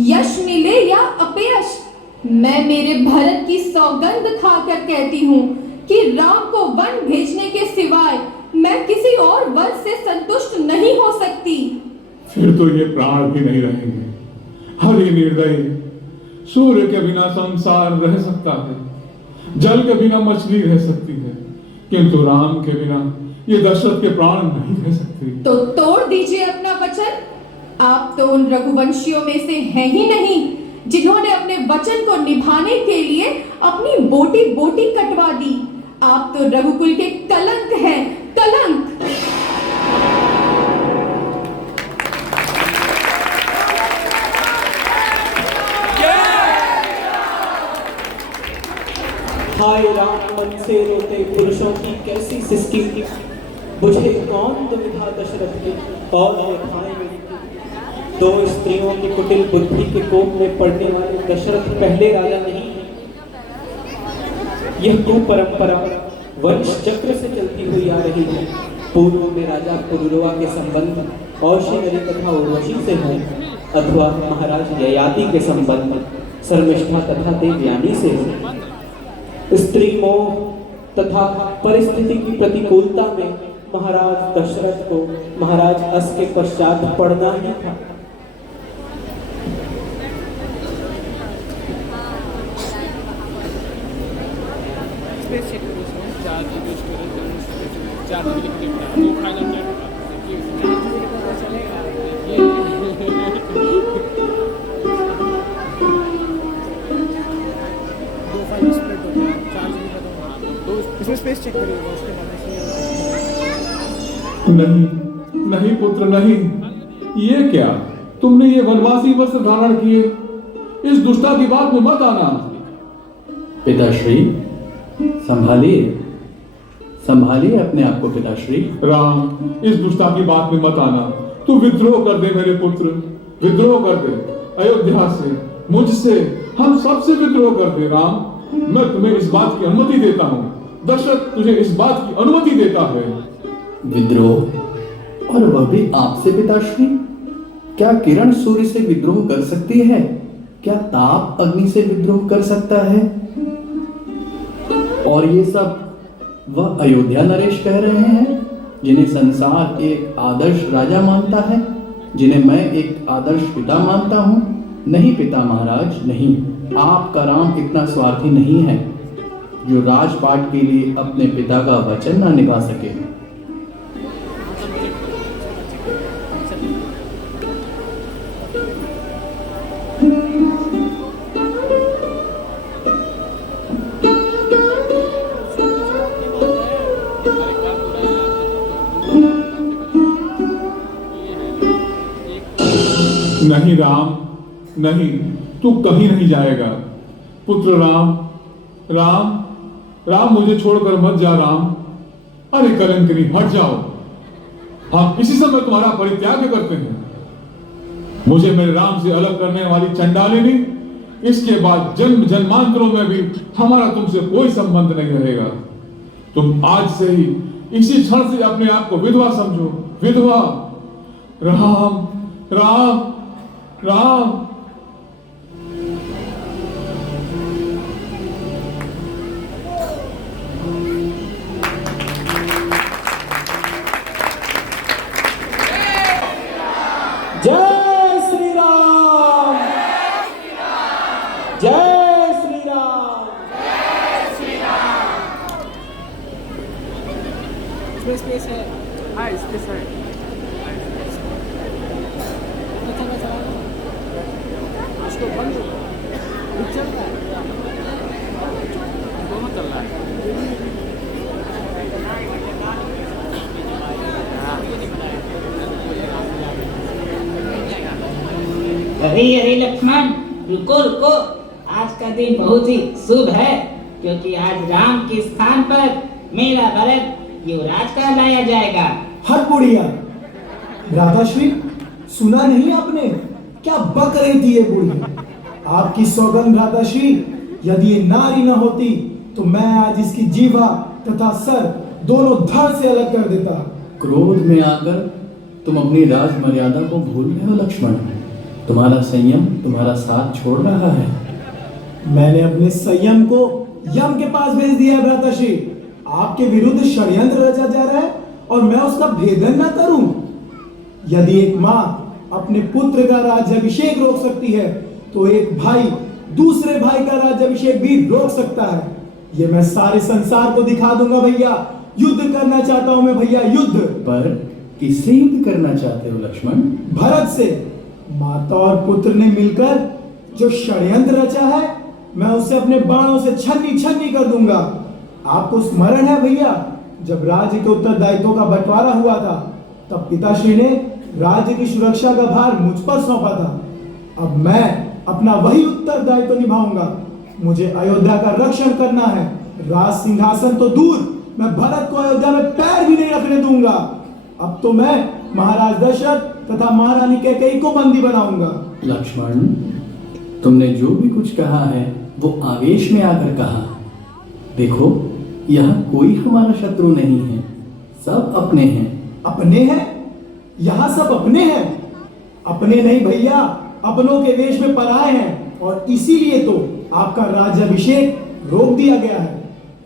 यश मिले या अपयश, मैं मेरे भरत की सौगंध खाकर कहती हूँ कि राम को वन भेजने के सिवाय मैं किसी और वर से संतुष्ट नहीं हो सकती। फिर तो ये प्राण भी नहीं रहेंगे। हरि निर्दयी, सूर्य के बिना संसार रह सकता है, जल के बिना मछली रह सकती है, किंतु राम के बिना ये दशरथ के प्राण नहीं रह सकते। तो तोड़ दीजिए अपना वचन। आप तो उन रघुवंशियों में से हैं ही नहीं जिन्होंने अपने वचन को निभाने के लिए अपनी बोटी बोटी कटवा दी। आप तो रघुकुल के कलंक हैं, कलंक। हाय राम मन से रोते पुरुषों की कैसी सिसकी, बुझे कौन दुविधा दशरथ की और रेखाएं मेरी। 2 स्त्रियों की कुटिल बुद्धि के कोप में पड़ने वाले दशरथ पहले राजा नहीं है। यह कुपरंपरा वंश चक्र से चलती हुई आ रही है। पूर्व में राजा पुरुरवा के संबंध और श्रीनरी तथा उर्वशी से हो, अथवा महाराज ययाति के संबंध शर्मिष्ठा तथा देवयानी से हो। स्त्री मोह तथा परिस्थिति की प्रतिकूलता में महाराज दशरथ को महाराज अस के पश्चात पड़ना ही था। नहीं, नहीं पुत्र नहीं। ये क्या, तुमने ये वनवासी वस्त्र धारण किए? इस दुष्टा की बात में मत आना। पिताश्री, संभालिए, संभालिए अपने आप को पिताश्री। राम, इस दुष्टा की बात में मत आना। तू विद्रोह कर दे मेरे पुत्र, विद्रोह कर दे। अयोध्या से, मुझसे, हम सबसे विद्रोह कर दे राम। मैं तुम्हें इस बात की अनुमति देता हूँ, दशरथ तुझे इस बात की अनुमति देता है। विद्रोह? और वह भी आपसे पिताश्री? क्या किरण सूर्य से विद्रोह कर सकती है? क्या ताप अग्नि से विद्रोह कर सकता है? और ये सब वह अयोध्या नरेश कह रहे हैं, जिन्हें संसार एक आदर्श राजा मानता है, जिन्हें मैं एक आदर्श पिता मानता हूँ। नहीं पिता महाराज, नहीं। आपका राम इतना स्वार्थी नहीं है जो राजपाट के लिए अपने पिता का वचन न निभा सके। नहीं राम, नहीं, तू कहीं नहीं जाएगा। पुत्र राम, राम, राम मुझे छोड़कर मत जा राम। अरे कलंकनी, हट जाओ। हम इसी समय तुम्हारा परित्याग करते हैं। मुझे मेरे राम से अलग करने वाली चंडालिनी, इसके बाद जन्म जन्मांतरों में भी हमारा तुमसे कोई संबंध नहीं रहेगा। तुम आज से ही इसी क्षण से अपने आप को विधवा समझो, विधवा। राम, राम, राम। जय श्री राम, जय श्री राम। स्पेस है, हाँ स्पेस है। उसको बंद चल रहा है, दोनों चल रहा है। अरे लक्ष्मण, रुको रुको। आज का दिन बहुत ही शुभ है, क्योंकि आज राम के स्थान पर मेरा भरत युवराज का लाया जाएगा। हट बुढ़िया। राधाश्री, सुना नहीं आपने? क्या बक रही थी ये बुढ़ी? आपकी सौगंध राधाश्री, यदि ये नारी न होती तो मैं आज इसकी जीवा तथा सर दोनों धड़ से अलग कर देता। क्रोध में आकर तुम अपनी राज मर्यादा को भूल गए हो लक्ष्मण। तुम्हारा संयम तुम्हारा साथ छोड़ रहा है। मैंने अपने संयम को यम के पास भेज दिया है भ्राताश्री। आपके विरुद्ध षड्यंत्र रचा जा रहा है और मैं उसका भेदन न करूं। यदि एक माँ अपने पुत्र का राज्याभिषेक रोक सकती है तो एक भाई दूसरे भाई का राज्याभिषेक भी रोक सकता है। ये मैं सारे संसार को दिखा दूंगा भैया। युद्ध करना चाहता हूं मैं भैया, युद्ध। पर किससे युद्ध करना चाहते हो लक्ष्मण? भरत से। माता और पुत्र ने मिलकर जो षड्यंत्र रचा है, मैं उसे अपने बाणों से छन्नी छन्नी कर दूंगा। आपको स्मरण है भैया, जब राज्य के उत्तरदायित्वों का बंटवारा हुआ था, तब पिताश्री ने राज्य की सुरक्षा का भार मुझ पर सौंपा था। अब मैं अपना वही उत्तरदायित्व निभाऊंगा। मुझे अयोध्या का रक्षण करना है। राज सिंहासन तो दूर, मैं भरत को अयोध्या में पैर भी नहीं रखने दूंगा। अब तो मैं महाराज दशरथ तथा महारानी कैकेयी को बंदी बनाऊंगा। लक्ष्मण, तुमने जो भी कुछ कहा है वो आवेश में आकर कहा। देखो, यहाँ कोई हमारा शत्रु नहीं है, सब अपने हैं। अपने हैं? यहाँ सब अपने हैं? अपने नहीं भैया, अपनों के वेश में पराए हैं, और इसीलिए तो आपका राज्याभिषेक रोक दिया गया है।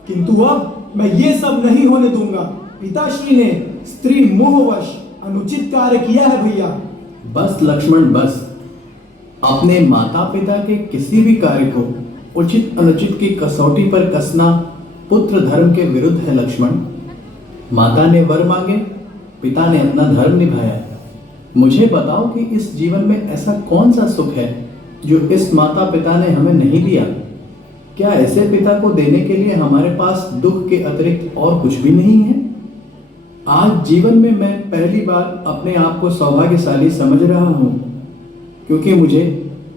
किंतु अब मैं ये सब नहीं होने दूंगा। पिताश्री ने स्त्री मोहवश अनुचित कार्य किया है भैया। बस लक्ष्मण बस। अपने माता पिता के किसी भी कार्य को उचित अनुचित की कसौटी पर कसना पुत्र धर्म के विरुद्ध है लक्ष्मण। माता ने वर मांगे, पिता ने अपना धर्म निभाया। मुझे बताओ कि इस जीवन में ऐसा कौन सा सुख है जो इस माता पिता ने हमें नहीं दिया? क्या ऐसे पिता को देने के लिए हमारे पास दुख के अतिरिक्त और कुछ भी नहीं है? आज जीवन में मैं पहली बार अपने आप को सौभाग्यशाली समझ रहा हूँ, क्योंकि मुझे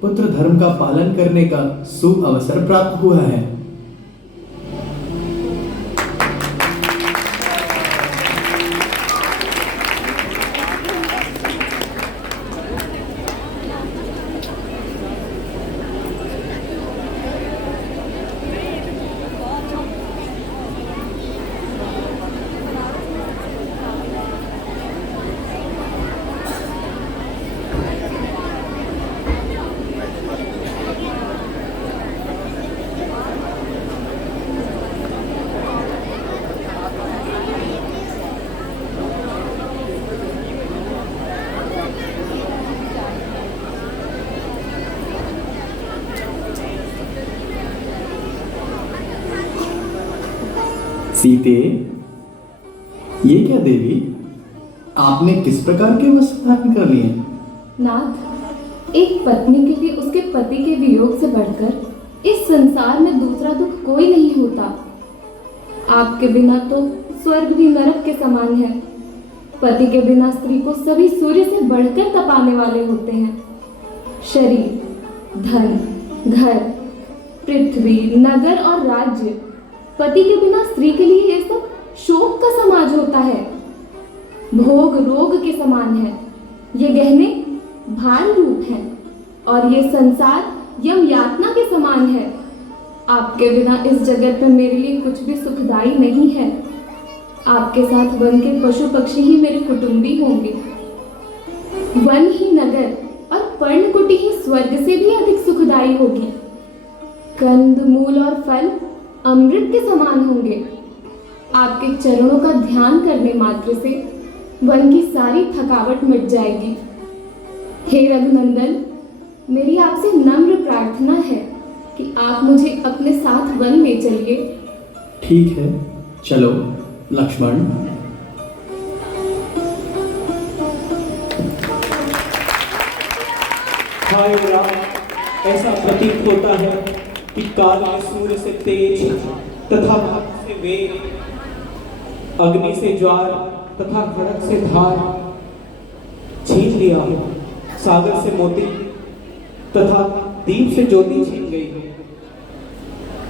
पुत्र धर्म का पालन करने का सुअवसर प्राप्त हुआ है। सीते, ये क्या देवी, आपने किस प्रकार के वस्त्र धारण कर लिए? नाथ, एक पत्नी के लिए उसके पति के वियोग से बढ़कर इस संसार में दूसरा दुख कोई नहीं होता। आपके बिना तो स्वर्ग भी नरक के समान है। पति के बिना स्त्री को सभी सूर्य से बढ़कर तपाने वाले होते हैं। शरीर, धन, घर, पृथ्वी, नगर और राज्य, पति के बिना स्त्री के लिए ये सब शोक का समाज होता है। भोग रोग के समान है। ये गहने भार रूप हैं और ये संसार यम यातना के समान है। आपके बिना इस जगत में मेरे लिए कुछ भी सुखदायी नहीं है। आपके साथ वन के पशु पक्षी ही मेरे कुटुंबी होंगे। वन ही नगर और पर्णकुटी ही स्वर्ग से भी अधिक सुखदायी होगी। कंद, मूल और फल अमृत के समान होंगे। आपके चरणों का ध्यान करने मात्र से वन की सारी थकावट मिट जाएगी। हे रघुनंदन, मेरी आपसे नम्र प्रार्थना है कि आप मुझे अपने साथ वन ले चलिए। ठीक है, चलो लक्ष्मण। हाय राम, ऐसा प्रतीत होता है कि काल ने सूर्य से तेज तथा भक्त से वेग, अग्नि से ज्वार तथा खड़ग से धार छीन लिया हो। सागर से मोती तथा दीप से ज्योति छीन गई है।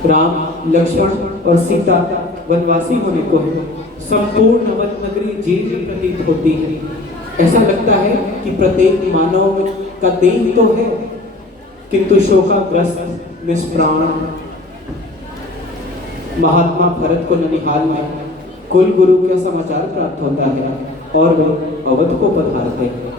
राम, लक्ष्मण और सीता वनवासी होने को है। संपूर्ण वन नगरी जीर्ण प्रतीत होती है। ऐसा लगता है कि प्रत्येक मानव का देह तो है, किंतु शोकाग्रस्त निष्प्राण। महात्मा भरत को ननिहाल में कुल गुरु का समाचार प्राप्त होता है और वे अवध को पधारते हैं।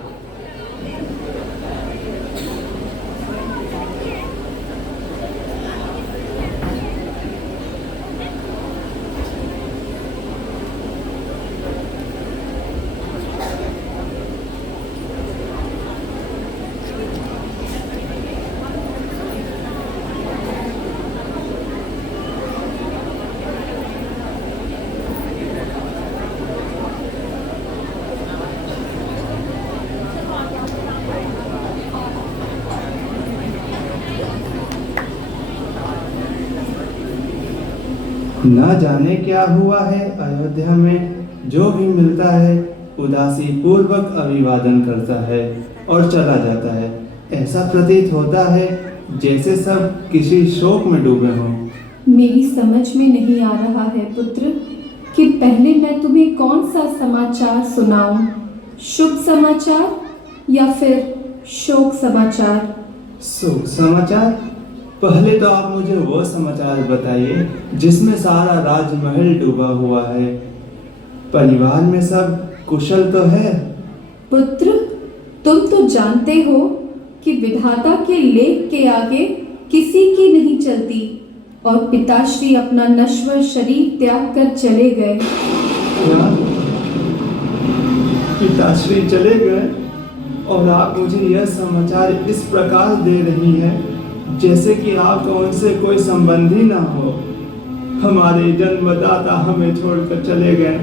न जाने क्या हुआ है अयोध्या में, जो भी मिलता है उदासी पूर्वक अभिवादन करता है और चला जाता है। ऐसा प्रतीत होता है जैसे सब किसी शोक में डूबे हों। मेरी समझ में नहीं आ रहा है पुत्र कि पहले मैं तुम्हें कौन सा समाचार सुनाऊं, शुभ समाचार या फिर शोक समाचार? शोक समाचार? पहले तो आप मुझे वो समाचार बताइए जिसमें सारा राजमहल डूबा हुआ है। परिवार में सब कुशल तो है? पुत्र, तुम तो जानते हो कि विधाता के लेख के आगे किसी की नहीं चलती और पिताश्री अपना नश्वर शरीर त्याग कर चले गए। क्या? पिताश्री चले गए और आप मुझे यह समाचार इस प्रकार दे रही हैं जैसे कि आपका उनसे कोई संबंध ही ना हो। हमारे जन्मदाता हमें छोड़कर चले गए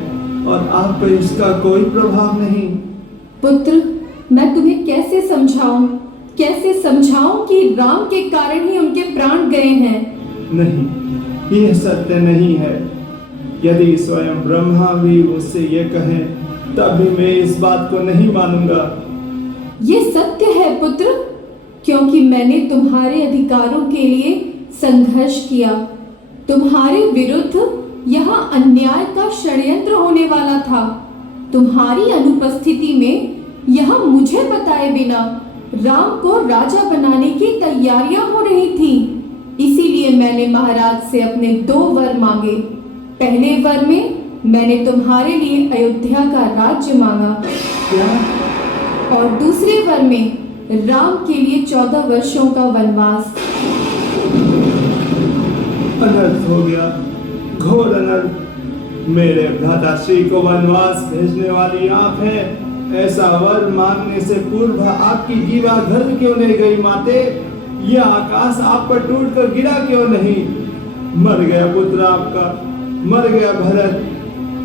और आप पर इसका कोई प्रभाव नहीं। पुत्र, मैं तुम्हें कैसे समझाऊं कि राम के कारण ही उनके प्राण गए हैं। नहीं, यह सत्य नहीं है। यदि स्वयं ब्रह्मा भी मुझसे ये कहे तब भी मैं इस बात को नहीं मानूंगा। ये सत्य है पुत्र, क्योंकि मैंने तुम्हारे अधिकारों के लिए संघर्ष किया। तुम्हारे विरुद्ध यहाँ अन्याय का षड्यंत्र होने वाला था। तुम्हारी अनुपस्थिति में यहाँ मुझे बताए बिना राम को राजा बनाने की तैयारियां हो रही थी। इसीलिए मैंने महाराज से अपने 2 वर मांगे। पहले वर में मैंने तुम्हारे लिए अयोध्या का राज्य मांगा और दूसरे वर में राम के लिए 14 वर्षों का वनवास। अनर्थ हो गया, घोर अनर्थ। मेरे भ्राताश्री को वनवास भेजने वाली आप हैं। ऐसा वर मांगने से पूर्व आपकी जीवा घर क्यों नहीं गई माते? यह आकाश आप पर टूट कर गिरा क्यों नहीं? मर गया पुत्र आपका, मर गया भरत,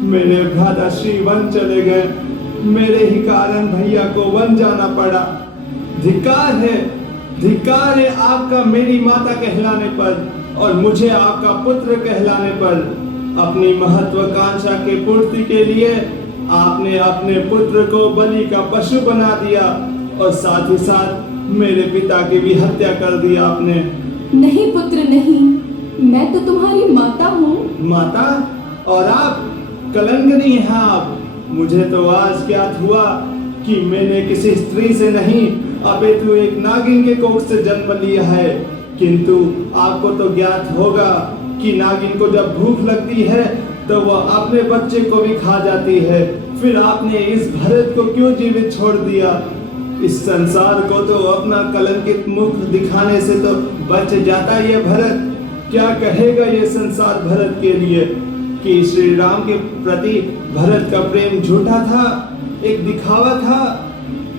मेरे भ्राता श्री वन चले गए, मेरे ही कारण भैया को वन जाना पड़ा। धिक्कार है आपका मेरी माता कहलाने पर और मुझे आपका पुत्र कहलाने पर। अपनी महत्वाकांक्षा के पूर्ति के लिए आपने अपने पुत्र को बलि का पशु बना दिया और साथ ही साथ मेरे पिता की भी हत्या कर दी आपने। नहीं पुत्र नहीं, मैं तो तुम्हारी माता हूँ। माता? और आप कलंकनी हैं आप। मुझे तो आज ज्ञात हुआ कि मैंने किसी स्त्री से नहीं अपितु एक नागिन के कोख से जन्म लिया है। किंतु आपको तो ज्ञात होगा कि नागिन को जब भूख लगती है तो वह अपने बच्चे को भी खा जाती है। फिर आपने इस भरत को क्यों जीवित छोड़ दिया? इस संसार को तो अपना कलंकित मुख दिखाने से तो बच जाता ये भरत। क्या कहेगा ये संसार भरत के लिए कि श्री राम के प्रति भरत का प्रेम झूठा था, एक दिखावा था।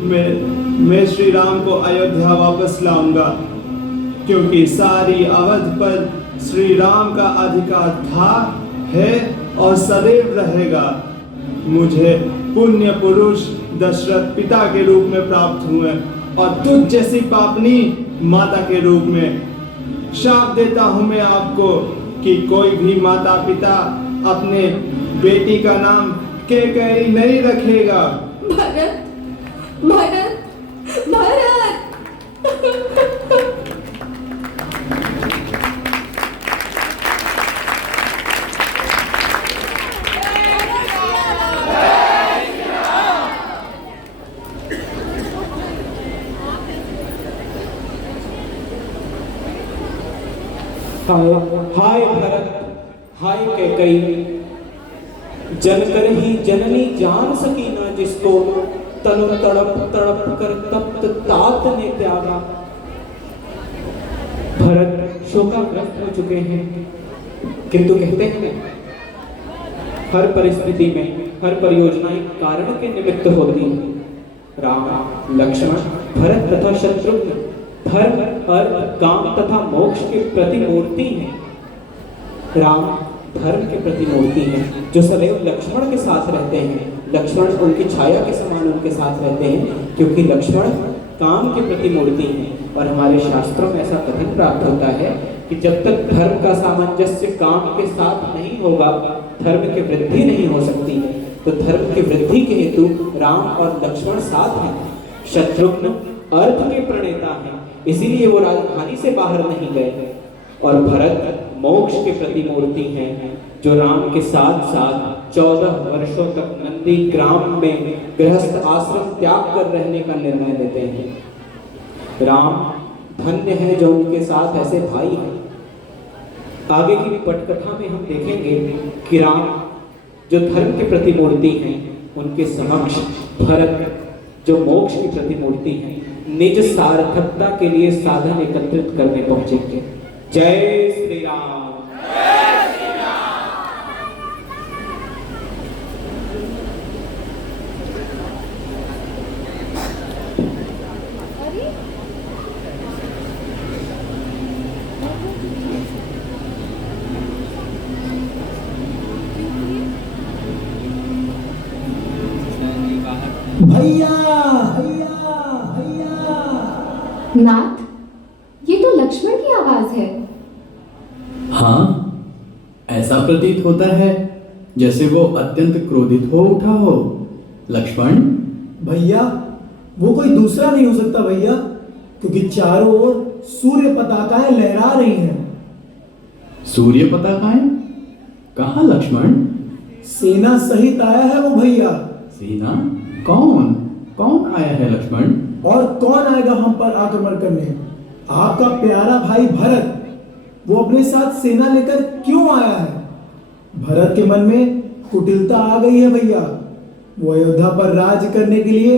मैं श्री राम को अयोध्या वापस लाऊंगा, क्योंकि सारी अवध पर श्री राम का अधिकार था, है और सदैव रहेगा। मुझे पुण्य पुरुष दशरथ पिता के रूप में प्राप्त हुए और तुझ जैसी पापनी माता के रूप में। शाप देता हूं मैं आपको कि कोई भी माता पिता अपने बेटी का नाम कैकेयी नहीं रखेगा। भरत, भरत, भरत। हाय भरत, हाय कैकेयी, जनकर ही जननी जान सकी ना जिसको, तनु तड़प तड़प कर तप्त तात ने त्यागा। भरत शोकाग्रस्त हो चुके हैं, किंतु कहते हैं हर परिस्थिति में हर परियोजना एक कारण के निमित्त होती है। राम, लक्ष्मण, भरत तथा शत्रुघ्न धर्म, अर्थ, काम तथा मोक्ष के प्रतिमूर्ति हैं। राम धर्म के प्रतिमूर्ति हैं जो सदैव लक्ष्मण के साथ रहते हैं। लक्ष्मण उनकी छाया के समान उनके साथ रहते हैं, क्योंकि लक्ष्मण काम के प्रतिमूर्ति हैं। और हमारे शास्त्रों में ऐसा कथन प्राप्त होता है कि जब तक धर्म का सामंजस्य काम के साथ नहीं होगा, धर्म की वृद्धि नहीं हो सकती है। तो धर्म की वृद्धि के हेतु राम और लक्ष्मण साथ हैं। शत्रुघ्न अर्थ के प्रणेता हैं, इसीलिए वो राजधानी से बाहर नहीं गए। और भरत मोक्ष के प्रतिमूर्ति हैं, जो राम के साथ साथ 14 वर्षों तक नंदी ग्राम में गृहस्थ आश्रम त्याग कर रहने का निर्णय लेते हैं। राम धन्य है जो उनके साथ ऐसे भाई हैं। आगे की पटकथा में हम देखेंगे कि राम जो धर्म के प्रतिमूर्ति हैं, उनके समक्ष भरत जो मोक्ष की प्रतिमूर्ति हैं, निज सार्थकता के लिए साधन एकत्रित करने पहुंचेंगे। जय श्री राम। भैया भैया भैया। नाथ, ये तो लक्ष्मण की आवाज है। हाँ, ऐसा प्रतीत होता है जैसे वो अत्यंत क्रोधित हो उठा हो। लक्ष्मण? भैया वो कोई दूसरा नहीं हो सकता भैया, क्योंकि चारों ओर सूर्य पताकाएं लहरा रही हैं। सूर्य पताकाएं? कहाँ लक्ष्मण? सेना सहित आया है वो भैया। सेना? कौन कौन आया है लक्ष्मण? और कौन आएगा हम पर आक्रमण करने? आपका प्यारा भाई भरत। वो अपने साथ सेना लेकर क्यों आया है? भरत के मन में कुटिलता आ गई है भैया। वो अयोध्या पर राज करने के लिए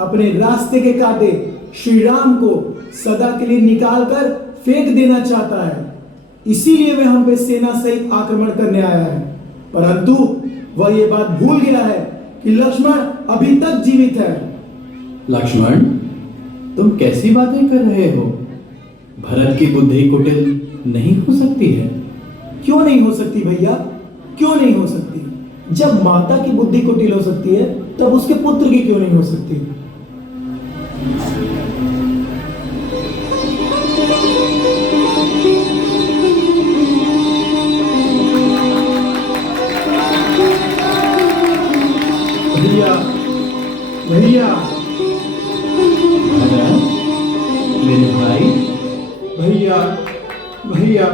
अपने रास्ते के कांटे श्री राम को सदा के लिए निकाल कर फेंक देना चाहता है। इसीलिए वह हम पे सेना सहित आक्रमण करने आया है। परंतु वह ये बात भूल गया है कि लक्ष्मण अभी तक जीवित है। लक्ष्मण, तुम कैसी बातें कर रहे हो? भरत की बुद्धि कुटिल नहीं हो सकती है। क्यों नहीं हो सकती भैया? क्यों नहीं हो सकती? जब माता की बुद्धि कुटिल हो सकती है, तब उसके पुत्र की क्यों नहीं हो सकती? भैया भैया मेरे भाई, भैया भैया,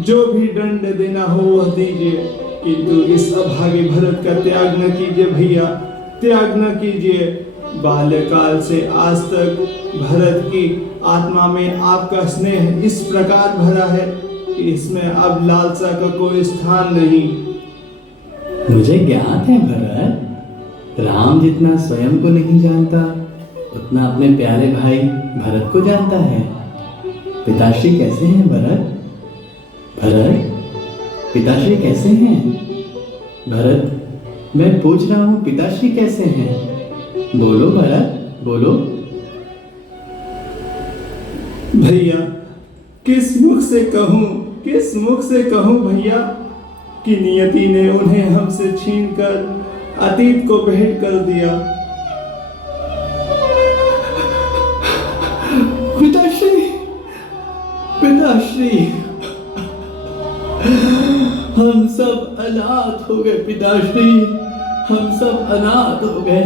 जो भी दंड देना हो वह दीजिए, किंतु इस अभागे भरत का त्याग न कीजिए भैया, त्याग न कीजिए। बाल्यकाल से आज तक भरत की आत्मा में आपका स्नेह इस प्रकार भरा है कि इसमें अब लालसा का कोई स्थान नहीं। मुझे ज्ञात है भरत, राम जितना स्वयं को नहीं जानता उतना अपने प्यारे भाई भरत को जानता है। पिताश्री कैसे हैं भरत? भरत, पिताश्री कैसे हैं? भरत, मैं पूछ रहा हूँ पिताश्री कैसे हैं? बोलो भरत, बोलो। भैया, किस मुख से कहूँ, किस मुख से कहूँ भैया कि नियति ने उन्हें हमसे छीनकर अतीत को भेंट कर दिया। पिताश्री, पिताश्री, हम सब अनाथ हो गए पिताश्री, हम सब अनाथ हो गए।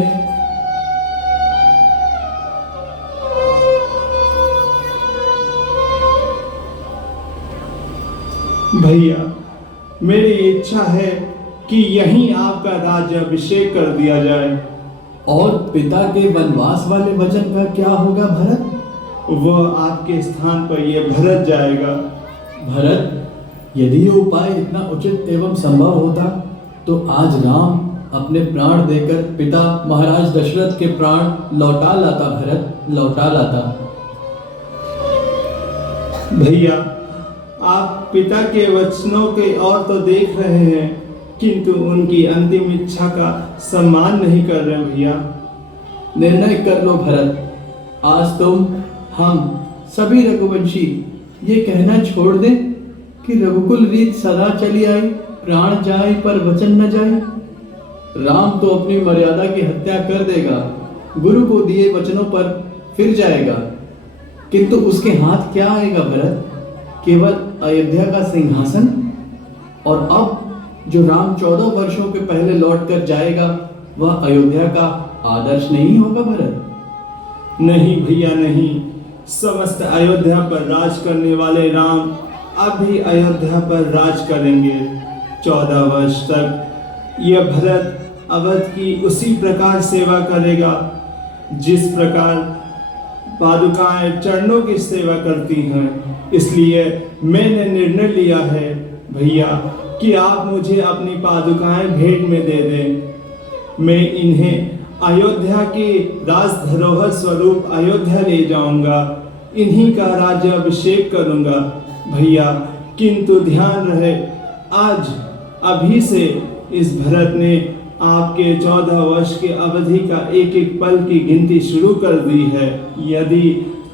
भैया, मेरी इच्छा है कि यहीं आपका राज्याभिषेक कर दिया जाए। और पिता के वनवास वाले वचन का क्या होगा भरत? वह आपके स्थान पर यह भरत जाएगा। भरत, यदि ये उपाय इतना उचित एवं संभव होता तो आज राम अपने प्राण देकर पिता महाराज दशरथ के प्राण लौटा लाता। भरत, लौटा लाता। भैया, आप पिता के वचनों के और तो देख रहे हैं, किंतु उनकी अंतिम इच्छा का सम्मान नहीं कर रहे भैया। निर्णय कर लो भरत, आज तुम हम सभी रघुवंशी ये कहना छोड़ दें कि रघुकुल रीत सदा चली आई, प्राण जाए पर वचन न जाए। राम तो अपनी मर्यादा की हत्या कर देगा, गुरु को दिए वचनों पर फिर जाएगा, किंतु उसके हाथ क्या आएगा भरत? केवल अयोध्या का सिंहासन। और अब जो राम 14 वर्षों के पहले लौट कर जाएगा वह अयोध्या का आदर्श नहीं होगा भरत। नहीं भैया, नहीं। समस्त अयोध्या पर राज करने वाले राम अब भी अयोध्या पर राज करेंगे। 14 वर्ष तक यह भरत अवध की उसी प्रकार सेवा करेगा जिस प्रकार पादुकाएं चरणों की सेवा करती हैं। इसलिए मैंने निर्णय लिया है भैया कि आप मुझे अपनी पादुकाएं भेंट में दे दें। मैं इन्हें अयोध्या की राज धरोहर स्वरूप अयोध्या ले जाऊंगा, इन्हीं का राज्याभिषेक करूंगा भैया। किंतु ध्यान रहे, आज अभी से इस भरत ने आपके 14 वर्ष के अवधि का एक एक पल की गिनती शुरू कर दी है। यदि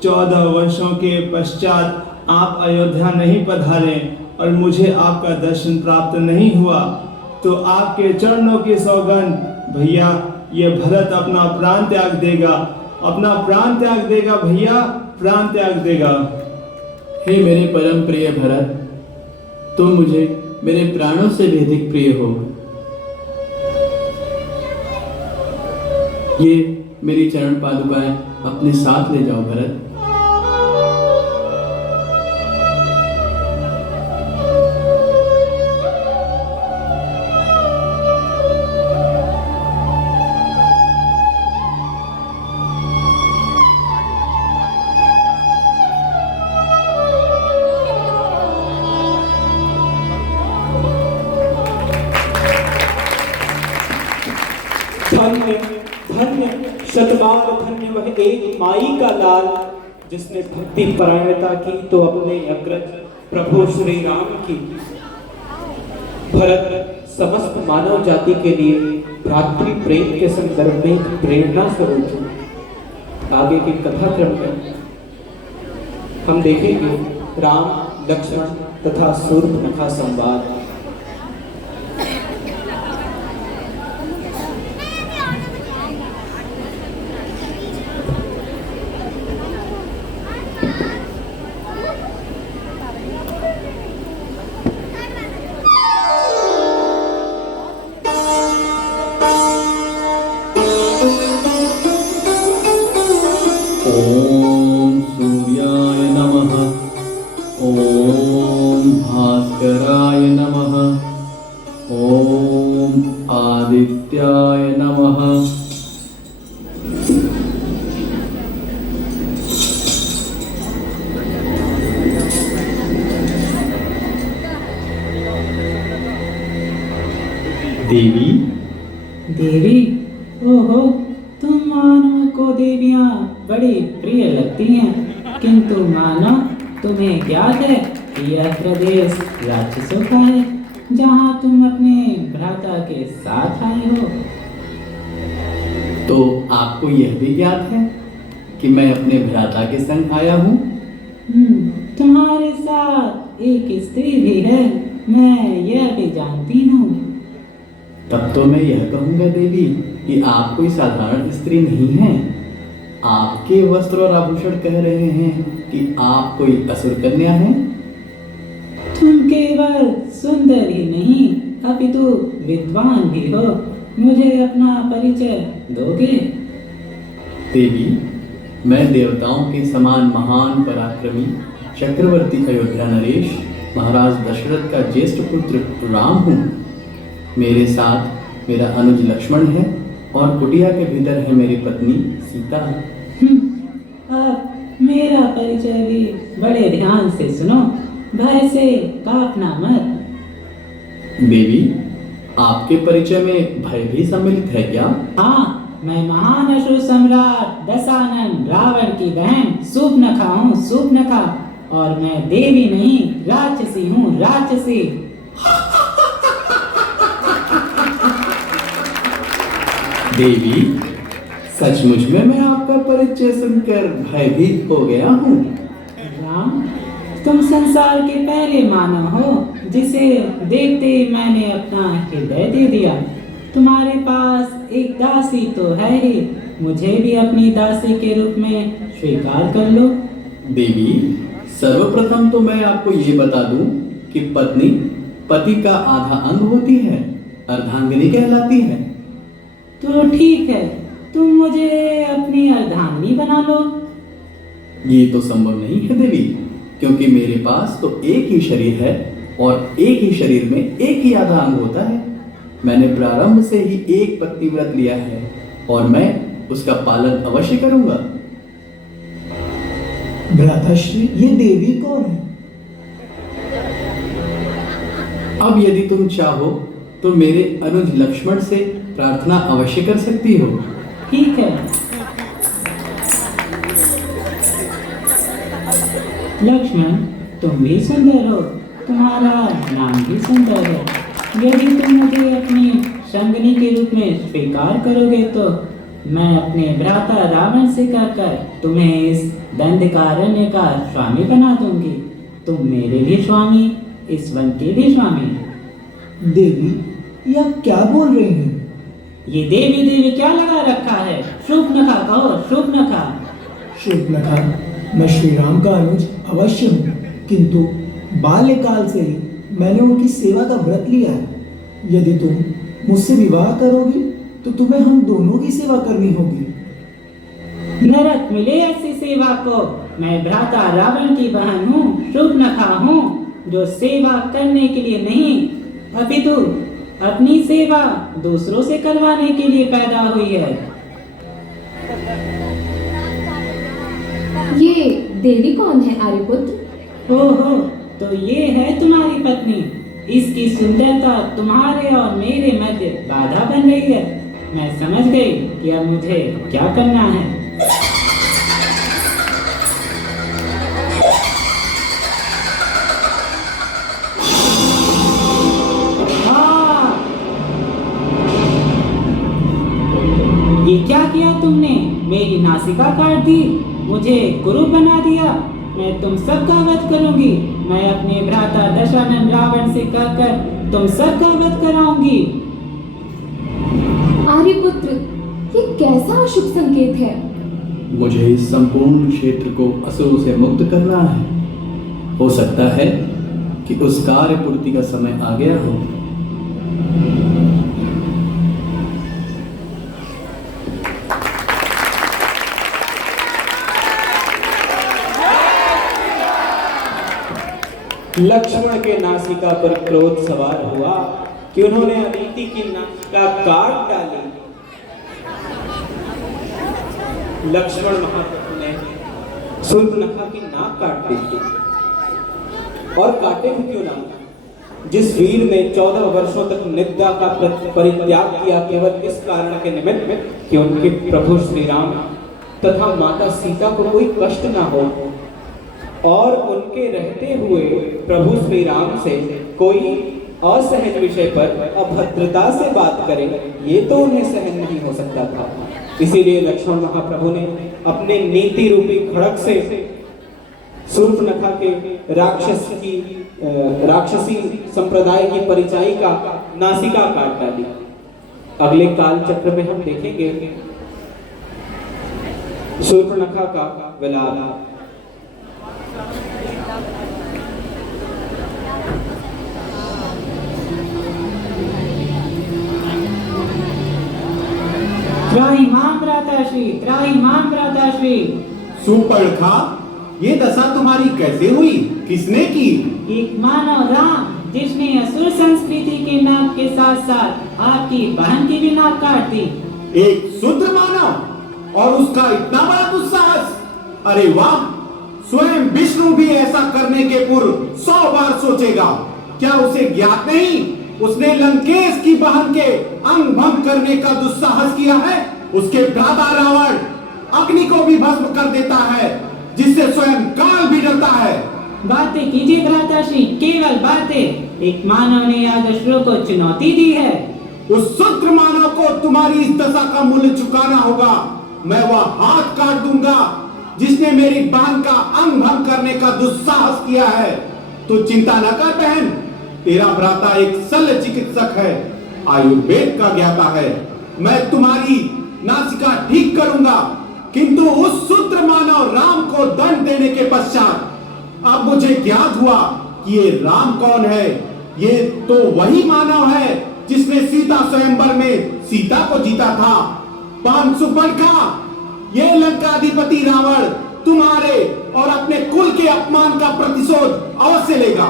14 वर्षों के पश्चात आप अयोध्या नहीं पधारे और मुझे आपका दर्शन प्राप्त नहीं हुआ तो आपके चरणों की सौगंध भैया, ये भरत अपना प्राण त्याग देगा, अपना प्राण त्याग देगा भैया, प्राण त्याग देगा। हे मेरे परम प्रिय भरत, तुम मुझे मेरे प्राणों से भी अधिक प्रिय हो। ये मेरी चरण पादुकाएं अपने साथ ले जाओ भरत। धन्य धन्य शतबार धन्य वह एक माई का लाल जिसने भक्ति परायणता की तो अपने अग्रज प्रभु श्री राम की। भरत समस्त मानव जाति के लिए भ्रातृ प्रेम के संदर्भ में एक प्रेरणा स्वरूप है। आगे के कथाक्रम में हम देखेंगे राम लक्ष्मण तथा शूर्पणखा संवाद। ओम सूर्याय नमः। ओम भास्कराय नमः। ओम आदित्याय नमः। देवी देवी, ओहो, तुम मानव को देवियां बड़ी प्रिय लगती हैं, किंतु मानो तुम्हें ज्ञात है कि यह प्रदेश राक्षसों का है, जहाँ तुम अपने भ्राता के साथ आए हो। तो आपको यह भी ज्ञात है कि मैं अपने भ्राता के संग आया हूँ? तुम्हारे साथ एक स्त्री भी है, मैं यह भी जानती हूँ। तब तो मैं यह कहूँगा देवी कि आप कोई साधारण स्त्री नहीं हैं। आपके वस्त्र और आभूषण कह रहे हैं कि आप कोई असुर कन्या हैं। तुम केवल सुंदर ही नहीं अपितु विद्वान भी हो। मुझे अपना परिचय दोगे? देवी, मैं देवताओं के समान महान पराक्रमी चक्रवर्ती अयोध्या नरेश महाराज दशरथ का ज्येष्ठ पुत्र राम हूँ। मेरे साथ मेरा अनुज लक्ष्मण है और कुटिया के भीतर है मेरी पत्नी सीता। अब मेरा परिचय भी बड़े ध्यान से सुनो, भय से कांपना मत। देवी, आपके परिचय में भय भी सम्मिलित है क्या? हाँ, मैं महान असुर सम्राट दशानन रावण की बहन शूर्पणखा हूँ, शूर्पणखा। और मैं देवी नहीं राक्षसी हूँ, राक्षसी। देवी, सचमुच में मैं आपका परिचय सुनकर भयभीत हो गया हूँ। राम, तुम संसार के पहले मानव हो जिसे देखते ही मैंने अपना हृदय दे दिया। तुम्हारे पास एक दासी तो है ही, मुझे भी अपनी दासी के रूप में स्वीकार कर लो। देवी, सर्वप्रथम तो मैं आपको ये बता दूं कि पत्नी पति का आधा अंग होती है, अर्धांगिनी कहलाती है। तो ठीक है, तुम मुझे अपनी अर्धांगिनी बना लो। ये तो संभव नहीं है देवी, क्योंकि मेरे पास तो एक ही शरीर है और एक ही शरीर में एक ही आधा अंग होता है। मैंने प्रारंभ से ही एक पति व्रत लिया है और मैं उसका पालन अवश्य करूंगा। भ्राताश्री, ये देवी कौन है? अब यदि तुम चाहो तो मेरे अनुज लक्ष्मण से प्रार्थना अवश्य कर सकती हो। ठीक है। लक्ष्मण, तुम भी सुंदर हो, तुम्हारा नाम भी सुंदर है। यदि तुम मुझे अपनी संगनी के रूप में स्वीकार करोगे तो मैं अपने भ्राता रावण से कहकर तुम्हें इस दंडकारण्य का स्वामी बना दूंगी। तुम मेरे भी स्वामी, इस वन के भी स्वामी। देवी, ये आप क्या बोल रही हैं? ये देवी देवी क्या लगा रखा है? शूर्पणखा कहो, शूर्पणखा। शूर्पणखा, मैं श्री राम का अनुज अवश्य हूँ, किंतु बाल्यकाल से ही मैंने उनकी सेवा का व्रत लिया है। यदि तुम मुझसे विवाह करोगी तो तुम्हें हम दोनों की सेवा करनी होगी। नरक मिले ऐसी सेवा को। मैं भ्राता रावण की बहन हूँ, शूर्पणखा हूँ, जो सेवा करने के लिए नहीं अपितु अपनी सेवा दूसरों से करवाने के लिए पैदा हुई है। ये देवी कौन है आर्यपुत्र? ओहो, तो ये है तुम्हारी पत्नी। इसकी सुंदरता तुम्हारे और मेरे मध्य बाधा बन रही है। मैं समझ गई कि अब मुझे क्या करना है। ये क्या किया तुमने? मेरी नासिका काट दी, मुझे कुरूप बना दिया। मैं तुम सबका वध करूंगी। मैं अपने भ्राता दशानन रावण से कहकर तुम सबका वध कराऊंगी। आर्यपुत्र, ये कैसा अशुभ संकेत है? मुझे इस संपूर्ण क्षेत्र को असुरों से मुक्त करना है। हो सकता है कि उस कार्य पूर्ति का समय आ गया हो। लक्ष्मण के नासिका पर क्रोध सवार हुआ कि उन्होंने अदिति की नासिका काट डाली। लक्ष्मण महाप्रभु ने शूर्पणखा की नाक काट दी। और काटे भी क्यों ना, जिस वीर ने 14 वर्षों तक निद्रा का परित्याग किया केवल इस कारण के निमित्त कि उनके प्रभु श्री राम तथा माता सीता को कोई कष्ट ना हो और उनके रहते हुए प्रभु श्री राम से कोई असहज विषय पर अभद्रता से बात करे, ये तो उन्हें सहन नहीं हो सकता था। इसीलिए लक्ष्मण महाप्रभु ने अपने नीति रूपी खड़ग से शूर्पणखा के राक्षसी संप्रदाय की परिचायिका नासिका काट डाली। अगले काल चक्र में हम देखेंगे शूर्पणखा का विलाप। त्राहिमाम भ्राताश्री, त्राहिमाम भ्राताश्री। शूर्पणखा, ये दशा तुम्हारी कैसे हुई? किसने की? एक मानव राम, जिसने असुर संस्कृति के नाम के साथ साथ आपकी बहन की भी नाक काट दी। एक शूद्र मानव और उसका इतना बड़ा दुस्साहस! अरे वाह, स्वयं विष्णु भी ऐसा करने के पूर्व 100 बार सोचेगा। क्या उसे ज्ञात नहीं उसने लंकेश की बहन के अंग भंग करने का दुस्साहस किया है? उसके भ्राता रावण अग्नि को भी भस्म कर देता है, जिससे स्वयं काल भी डरता है। बातें कीजिए भ्राताश्री, केवल बातें। एक मानव ने आज असुरों को चुनौती दी है। उस शूद्र मानव को तुम्हारी इस दशा का मूल्य चुकाना होगा। मैं वह हाथ काट दूंगा जिसने मेरी बहन का अंग भंग करने का दुस्साहस किया है। तू चिंता न कर बहन, तेरा भ्राता एक शल्य चिकित्सक है, आयुर्वेद का ज्ञाता है। मैं तुम्हारी नासिका ठीक करूंगा, किंतु उस शूद्र मानव राम को दंड देने के पश्चात अब मुझे ज्ञात हुआ कि ये राम कौन है। ये तो वही मानव है जिसने सीता स्वयंवर में सीता को जीता था। पांशुपर्णखा, ये लंकाधिपति रावण तुम्हारे और अपने कुल के अपमान का प्रतिशोध अवश्य लेगा।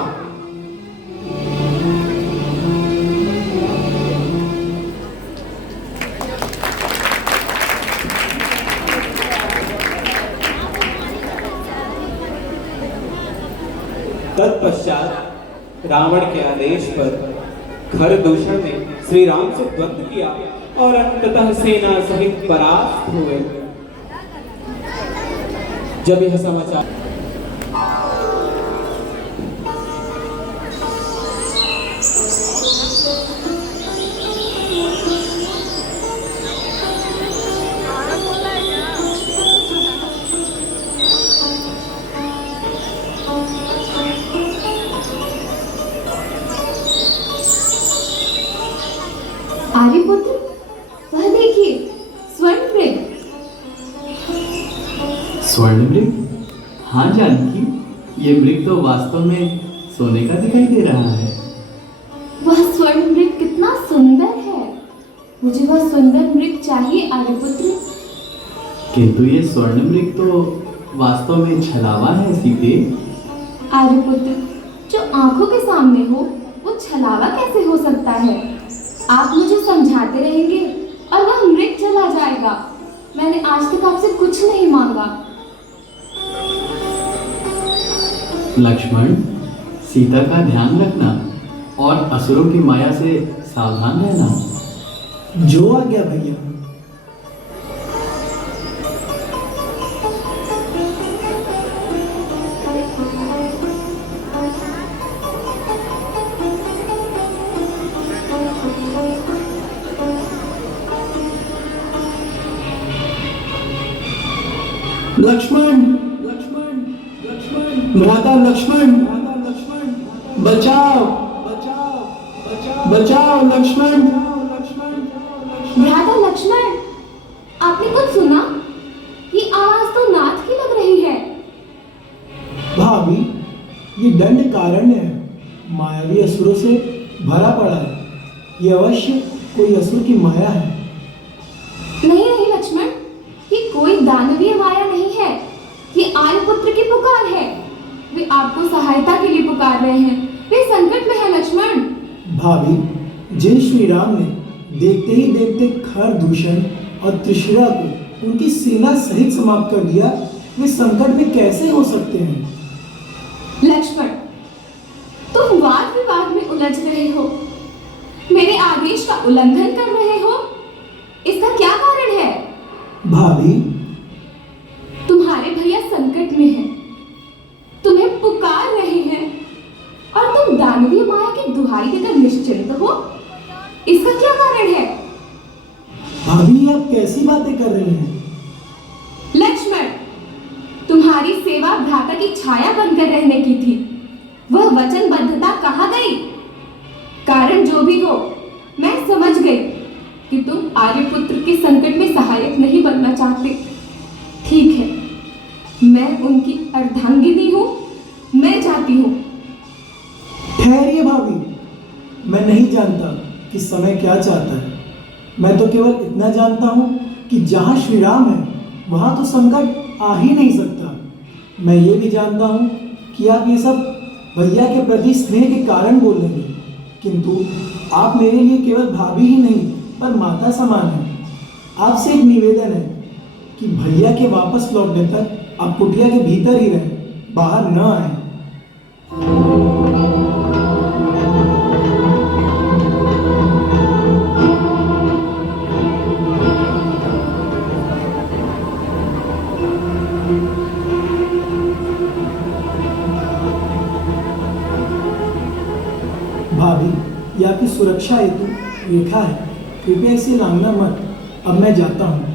तत्पश्चात रावण के आदेश पर खरदूषण ने श्री राम से द्वंद्व किया और अंततः सेना सहित परास्त हुए। जब यह समाचार आर्यपुत्र, वह देखिए स्वर्ण मृग। स्वर्ण मृग? हाँ जानकी, ये मृग तो वास्तव में सोने का दिखाई दे रहा है। वह स्वर्ण मृग कितना सुंदर है। मुझे वह सुंदर मृग चाहिए आर्यपुत्र। किंतु ये स्वर्ण मृग तो वास्तव में छलावा है सीते। आर्यपुत्र, जो आंखों के सामने हो वो छलावा कैसे हो सकता है? आप मुझे समझाते रहेंगे और वह मृग चला जाएगा। मैंने आज तक आपसे कुछ नहीं मांगा। लक्ष्मण, सीता का ध्यान रखना और असुरों की माया से सावधान रहना। जो आ गया भैया। लक्ष्मण, लक्ष्मण, लक्ष्मण, भ्राता लक्ष्मण, बचाओ, बचाओ, बचाओ, बचाओ लक्ष्मण, भ्राता लक्ष्मण, आपने कुछ सुना? ये आवाज तो नाथ की लग रही है। भाभी, ये दंड कारण्य है। मायावी असुरों से भरा पड़ा है। ये अवश्य कोई असुर की माया है। नहीं नहीं लक्ष्मण, ये कोई दानवीय माया नहीं है। ये आर्यपुत्र की पुकार है। वे आपको सहायता के लिए पुकार रहे हैं। वे संकट में है लक्ष्मण। भाभी, जिन श्री राम ने देखते ही देखते खर दूषण और त्रिशिरा को उनकी सेना सहित समाप्त कर दिया, वे संकट में कैसे हो सकते हैं? लक्ष्मण, तुम वाद विवाद में उलझ रहे हो, मेरे आदेश का उल्लंघन कर रहे हो। इसका क्या कारण है? भाभी, तुम्हारे भैया संकट में हैं, तुम्हें पुकार रहे हैं और तुम दानवीय माया की दुहाई देकर निश्चिंत हो। इसका क्या कारण है? भाभी, आप कैसी बातें कर रही हैं? लक्ष्मण, तुम्हारी सेवा भ्राता की छाया बनकर रहने की थी, वह वचनबद्धता कहाँ गई? कारण जो भी हो, मैं समझ गई कि तुम आर्यपुत्र के संकट में सहायक नहीं बनना चाहते। ठीक है, मैं उनकी अर्धांगिनी हूँ, मैं जाती हूँ। ठहरिए भाभी, मैं नहीं जानता कि समय क्या चाहता है। मैं तो केवल इतना जानता हूँ कि जहाँ श्री राम है वहाँ तो संकट आ ही नहीं सकता। मैं ये भी जानता हूँ कि आप ये सब भैया के प्रति स्नेह के कारण बोल रहे हैं, किंतु आप मेरे लिए केवल भाभी ही नहीं पर माता समान हैं। आपसे एक निवेदन है कि भैया के वापस लौटने तक आप कुटिया के भीतर ही रहें, बाहर न आए। भाभी, ये आपकी सुरक्षा हेतु रेखा है, कृपया इसे लांघना मत। अब मैं जाता हूँ।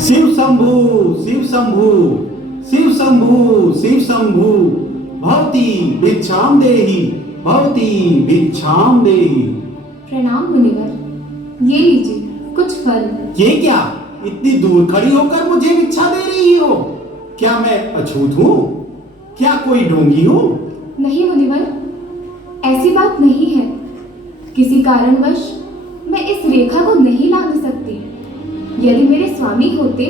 शिव शंभु, शिव शंभु, शिव शंभु, शिव शंभु, भवती भिक्षाम देहि, भवती भिक्षाम देहि। प्रणाम मुनिवर, ये लीजिए कुछ फल। ये क्या, इतनी दूर खड़ी होकर मुझे भिक्षा दे रही हो? क्या मैं अछूत हूँ? क्या कोई ढोंगी हूँ? नहीं मुनिवर, ऐसी बात नहीं है। किसी कारणवश मैं इस रेखा को नहीं लांघ सकती। यदि मेरे स्वामी होते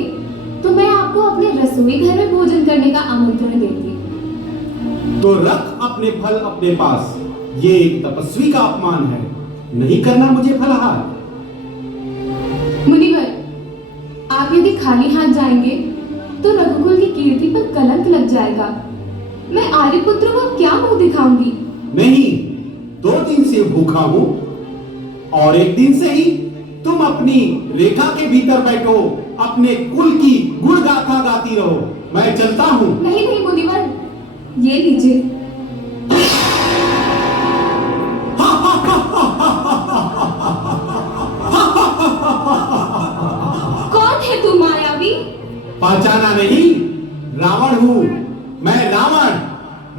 तो मैं आपको अपने रसोई घर में भोजन करने का आमंत्रण देती। तो रख अपने फल अपने पास। ये एक तपस्वी का अपमान है, नहीं करना मुझे फलाहार। मुनिवर, आप यदि खाली हाथ जाएंगे तो रघुकुल की कीर्ति पर कलंक लग जाएगा। मैं आर्यपुत्र को क्या मुंह दिखाऊंगी? नहीं, 2 दिन से भूखा हूँ और 1 दिन से ही तुम अपनी रेखा के भीतर बैठो, अपने कुल की गुण गाथा गाती रहो। मैं चलता हूँ। नहीं नहीं मुनिवर, ये लीजिए। कौन है तू मायावी? पहचाना नहीं? रावण हूँ मैं, रावण।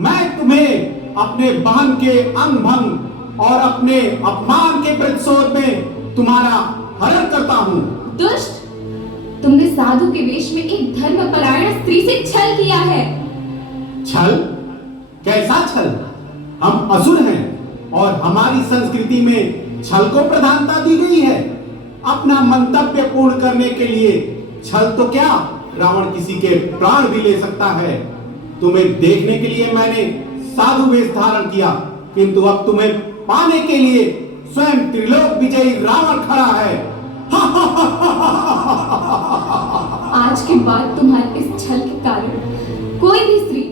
मैं तुम्हें अपने बहन के अंग भंग और अपने अपमान के प्रतिशोध में तुम्हारा हरण करता हूँ। दुष्ट, तुमने साधु के वेश में एक धर्मपरायण स्त्री से छल किया है। छल? कैसा छल? हम असुर हैं और हमारी संस्कृति में छल को प्रधानता दी गई है। अपना मंतव्य पूर्ण करने के लिए छल तो क्या, रावण किसी के प्राण भी ले सकता है। तुम्हें देखने के लिए मैंने साधु वेश धारण किया, किंतु अब तुम्हें पाने के लिए स्वयं त्रिलोक विजयी रावण खड़ा है। आज के बाद तुम्हारे इस छल के कारण कोई भी स्त्री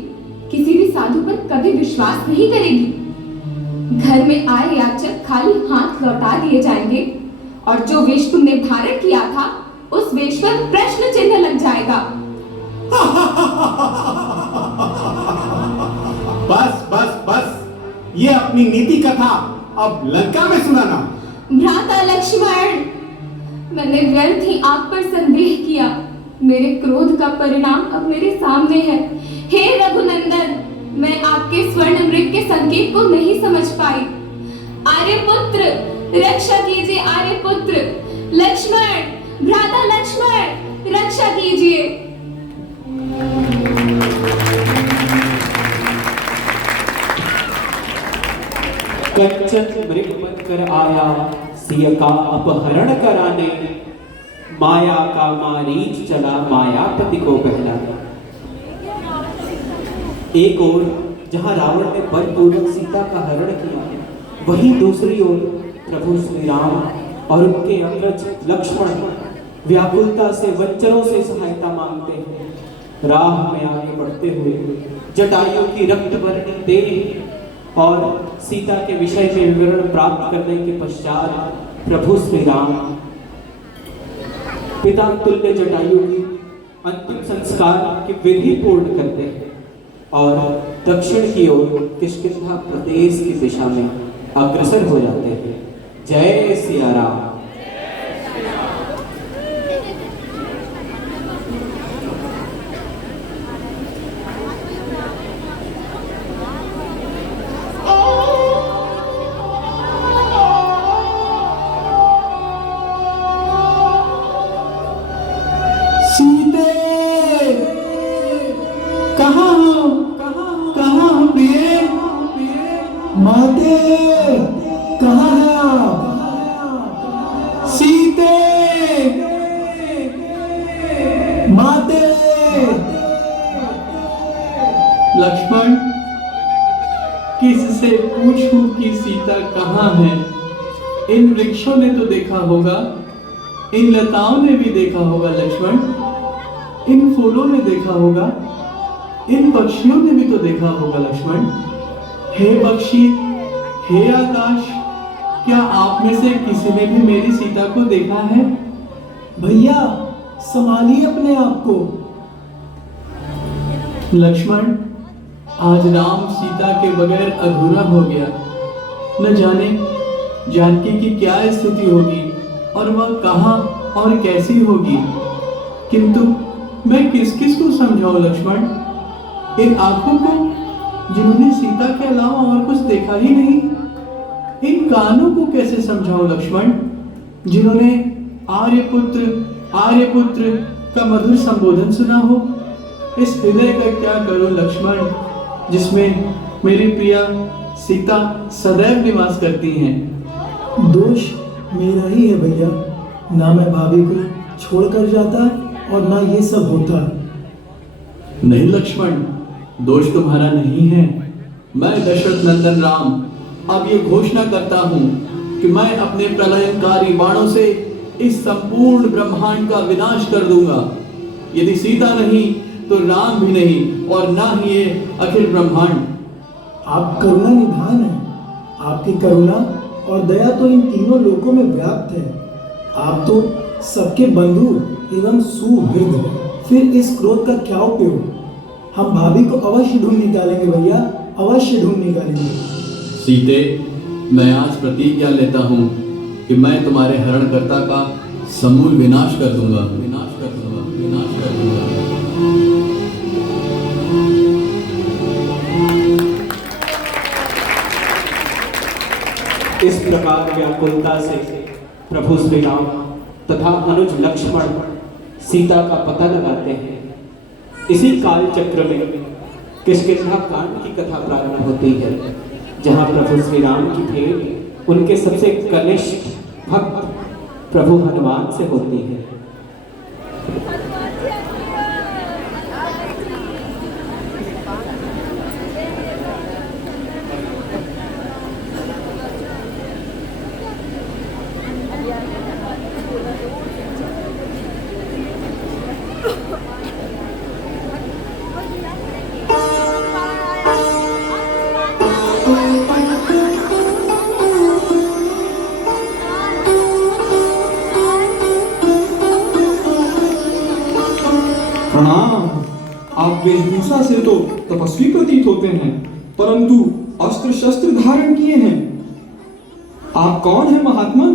किसी भी साधु पर कभी विश्वास नहीं करेगी। घर में आए याचक खाली हाथ लौटा दिए जाएंगे और जो वेश तुमने धारण किया था उस वेश पर प्रश्न चिन्ह लग जाएगा। बस बस बस, ये अपनी नीति कथा अब लंका में सुनाना। भ्राता लक्ष्मण, मैंने व्यर्थ ही आप पर संदेह किया। मेरे क्रोध का परिणाम अब मेरे सामने है। हे रघुनंदन, मैं आपके स्वर्ण मृग के संकेत को नहीं समझ पाई। आर्यपुत्र, रक्षा कीजिए आर्यपुत्र। लक्ष्मण, भ्राता लक्ष्मण, रक्षा कीजिए। कंचन मृग बनकर आया सिय का अपहरण कराने, माया का मारीच चला मायापति को बहलाने। एक ओर जहां रावण ने बलपूर्वक सीता का हरण किया, वहीं दूसरी ओर प्रभु श्री राम और उनके अग्रज लक्ष्मण व्याकुलता से वंचरों से सहायता मांगते हैं। राह में आगे बढ़ते हुए जटायु की रक्तवर्णी देह और सीता के विषय में विवरण प्राप्त करने के पश्चात प्रभु श्री राम पिता तुल्य जटायु की अंतिम संस्कार की विधि पूर्ण करते हैं और दक्षिण की ओर किष्किंधा प्रदेश की दिशा में अग्रसर हो जाते हैं। जय सिया राम। माते, कहाँ है आप? सीते, माते। लक्ष्मण, किससे पूछूं कि सीता कहाँ है? इन वृक्षों ने तो देखा होगा, इन लताओं ने भी देखा होगा लक्ष्मण, इन फूलों ने देखा होगा, इन पक्षियों ने भी तो देखा होगा लक्ष्मण। हे पक्षी, हे आकाश, क्या आप में से किसी ने भी मेरी सीता को देखा है? भैया, संभालिए अपने आप को। लक्ष्मण, आज राम सीता के बगैर अधूरा हो गया। न जाने जानकी की क्या स्थिति होगी और वह कहाँ और कैसी होगी। किंतु मैं किस किस को समझाऊं लक्ष्मण? इन आंखों को जिन्होंने सीता के अलावा और कुछ देखा ही नहीं। इन कानों को कैसे समझाऊं लक्ष्मण, जिन्होंने आर्यपुत्र आर्यपुत्र का मधुर संबोधन सुना हो। इस हृदय का क्या करूं लक्ष्मण, जिसमें मेरी प्रिया सीता सदैव निवास करती हैं। दोष मेरा ही है भैया, ना मैं भाभी को छोड़कर जाता और ना ये सब होता। नहीं लक्ष्मण, दोष तुम्हारा नहीं है। मैं दशरथ नंदन राम अब ये घोषणा करता हूँ कि मैं अपने प्रलयंकारी बाणों से इस संपूर्ण ब्रह्मांड का विनाश कर दूंगा। यदि सीता नहीं तो राम भी नहीं और ना ही ये अखिल ब्रह्मांड। आप करुणा निधान है, आपकी करुणा और दया तो इन तीनों लोकों में व्याप्त है। आप तो सबके बंधु एवं सुहृद हैं। फिर इस क्रोध का क्या उपयोग? हम भाभी को अवश्य ढूंढ निकालेंगे भैया, अवश्य ढूंढ निकालेंगे। सीते, मैं आज प्रतिज्ञा लेता हूँ कि मैं तुम्हारे हरणकर्ता का समूल विनाश कर दूंगा, विनाश कर दूंगा, विनाश कर दूंगा। इस प्रकार व्याकुलता से प्रभु श्री राम तथा अनुज लक्ष्मण सीता का पता लगाते हैं। इसी काल चक्र में किष्किंधा कांड की कथा प्रारंभ होती है, जहां प्रभु श्री राम की भेंट उनके सबसे कनिष्ठ भक्त प्रभु हनुमान से होती है। आप वेशभूषा से तो तपस्वी प्रतीत होते हैं, परंतु अस्त्र शस्त्र धारण किए हैं। आप कौन है महात्मन?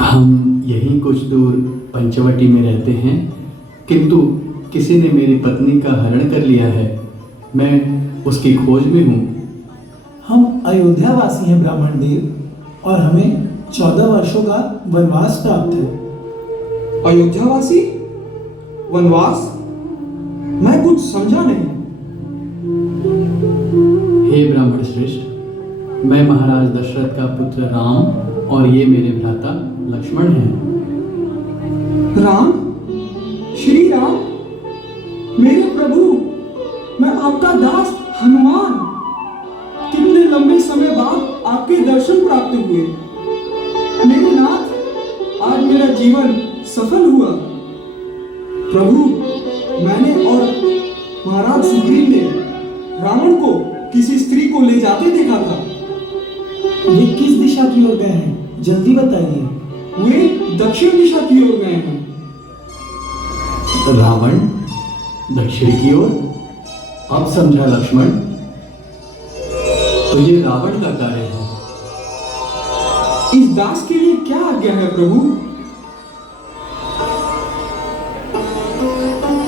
हम यहीं कुछ दूर पंचवटी में रहते हैं, किंतु किसी ने मेरी पत्नी का हरण कर लिया है। मैं उसकी खोज में हूँ। हम अयोध्या वासी हैं ब्राह्मण देव, और हमें 14 वर्षों का वनवास प्राप्त है। अयोध्यावासी? वनवास? मैं कुछ समझा नहीं। हे ब्राह्मण श्रेष्ठ, मैं महाराज दशरथ का पुत्र राम और ये मेरे भ्राता लक्ष्मण हैं। राम? श्री राम? मेरे प्रभु, मैं आपका दास हनुमान। कितने लंबे समय बाद आपके दर्शन प्राप्त हुए। मेरे नाथ, आज मेरा जीवन सफल हुआ। प्रभु, मैंने और महाराज सुग्रीव ने रावण को किसी स्त्री को ले जाते देखा था। ये किस दिशा की ओर गए हैं, जल्दी बताइए। वे दक्षिण दिशा की ओर गए हैं। रावण दक्षिण की ओर? अब समझा लक्ष्मण। तो ये रावण का कार्य है। इस दास के लिए क्या आज्ञा है प्रभु?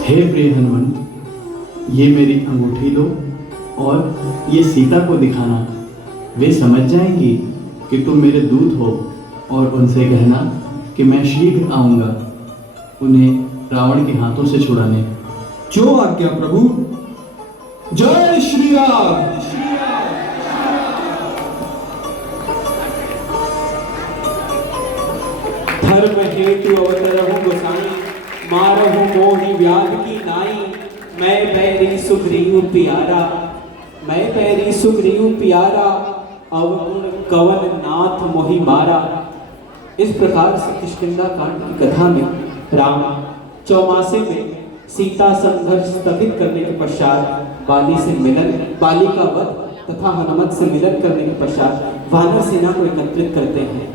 हे प्रिय हनुमंत, ये मेरी अंगूठी लो और ये सीता को दिखाना। वे समझ जाएंगी कि तुम मेरे दूत हो, और उनसे कहना कि मैं शीघ्र आऊंगा उन्हें रावण के हाथों से छुड़ाने। जो आज्ञा प्रभु। जय श्री राम। धर्म हेतु अवतरहु गोसाई, मारहु मोहि व्याध की नाई। मैं पैरी सुग्रीव प्यारा, मैं पैरी सुग्रीव प्यारा, अवगुण कवन नाथ मोहि मारा। इस प्रकार से किष्किंधा कांड की कथा में राम चौमासे में सीता संघर्ष स्थगित करने के पश्चात बाली से मिलन, बाली का वध तथा हनुमत से मिलन करने के पश्चात वानर सेना को एकत्रित करते हैं।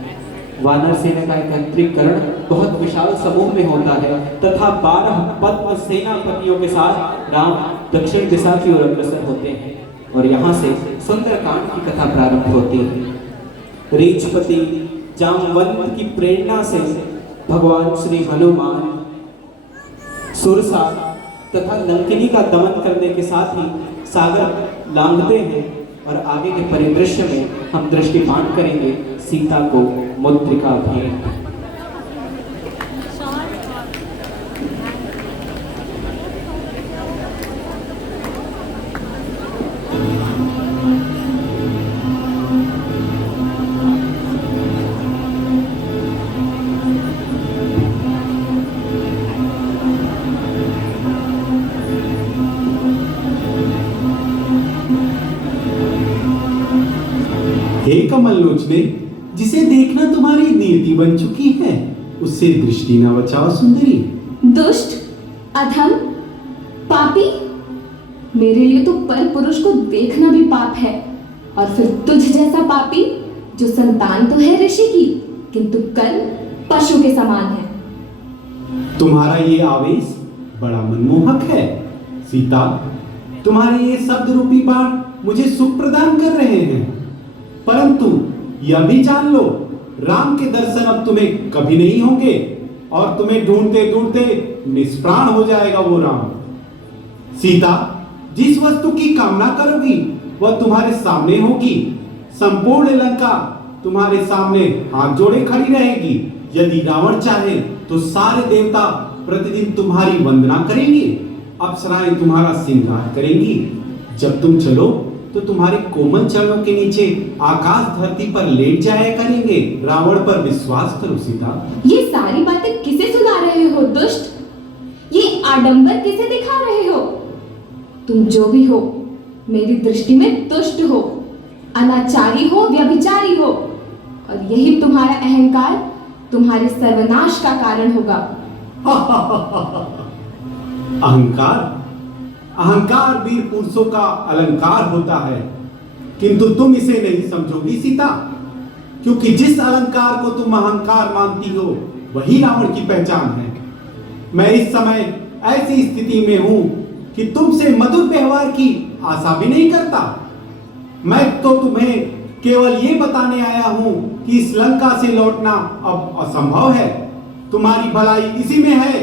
वानर सेना का एकत्रीकरण बहुत विशाल समूह में होता है तथा 12 पद्म सेनापतियों के साथ राम दक्षिण दिशा की ओर अग्रसर होते हैं, और यहाँ से सुंदरकांड की कथा प्रारंभ होती है। रीछपति जामवंत की प्रेरणा से भगवान श्री हनुमान सुरसा तथा लंकिनी का दमन करने के साथ ही सागर लांघते हैं, और आगे के परिदृश्य में हम दृष्टिपात करेंगे सीता को मुद्रिका भेंट। हे कमल लोचने, जिसे देखना तुम्हारी नियति बन चुकी है, उससे दृष्टि न बचाओ सुंदरी। दुष्ट, अधम, पापी, मेरे लिए तो पर पुरुष को देखना भी पाप है, और फिर तुझ जैसा पापी जो संतान तो है ऋषि की, किंतु कल पशु के समान है। तुम्हारा ये आवेश बड़ा मनमोहक है। सीता, तुम्हारे ये शब्द रूपी बाण मुझे सुख प्रदान कर रहे हैं, परंतु यह भी जान लो, राम के दर्शन अब तुम्हें कभी नहीं होंगे, और तुम्हें ढूंढते ढूंढते निष्प्राण हो जाएगा वो राम। सीता, जिस वस्तु की कामना करोगी वह तुम्हारे सामने होगी। संपूर्ण लंका तुम्हारे सामने हाथ जोड़े खड़ी रहेगी। यदि रावण चाहे तो सारे देवता प्रतिदिन तुम्हारी वंदना करेंगे, अप्सराएं तुम्हारा श्रृंगार करेंगी। जब तुम चलो तो तुम्हारे कोमल चरणों के नीचे आकाश धरती पर लेट जाया करेंगे। रावण पर विश्वास करो सीता। ये सारी बातें किसे सुना रहे हो दुष्ट? ये आडंबर किसे दिखा रहे हो? तुम जो भी हो, मेरी दृष्टि में दुष्ट हो, अनाचारी हो, व्यभिचारी हो, और यही तुम्हारा अहंकार तुम्हारे सर्वनाश का कारण होगा। अहंकार? अहंकार वीर पुरुषों का अलंकार होता है, किंतु तुम इसे नहीं समझोगी सीता, क्योंकि जिस अलंकार को तुम अहंकार मानती हो वही रावण की पहचान है। मैं इस समय ऐसी स्थिति में हूं कि तुमसे मधुर व्यवहार की आशा भी नहीं करता। मैं तो तुम्हें केवल ये बताने आया हूं कि इस लंका से लौटना अब असंभव है। तुम्हारी भलाई इसी में है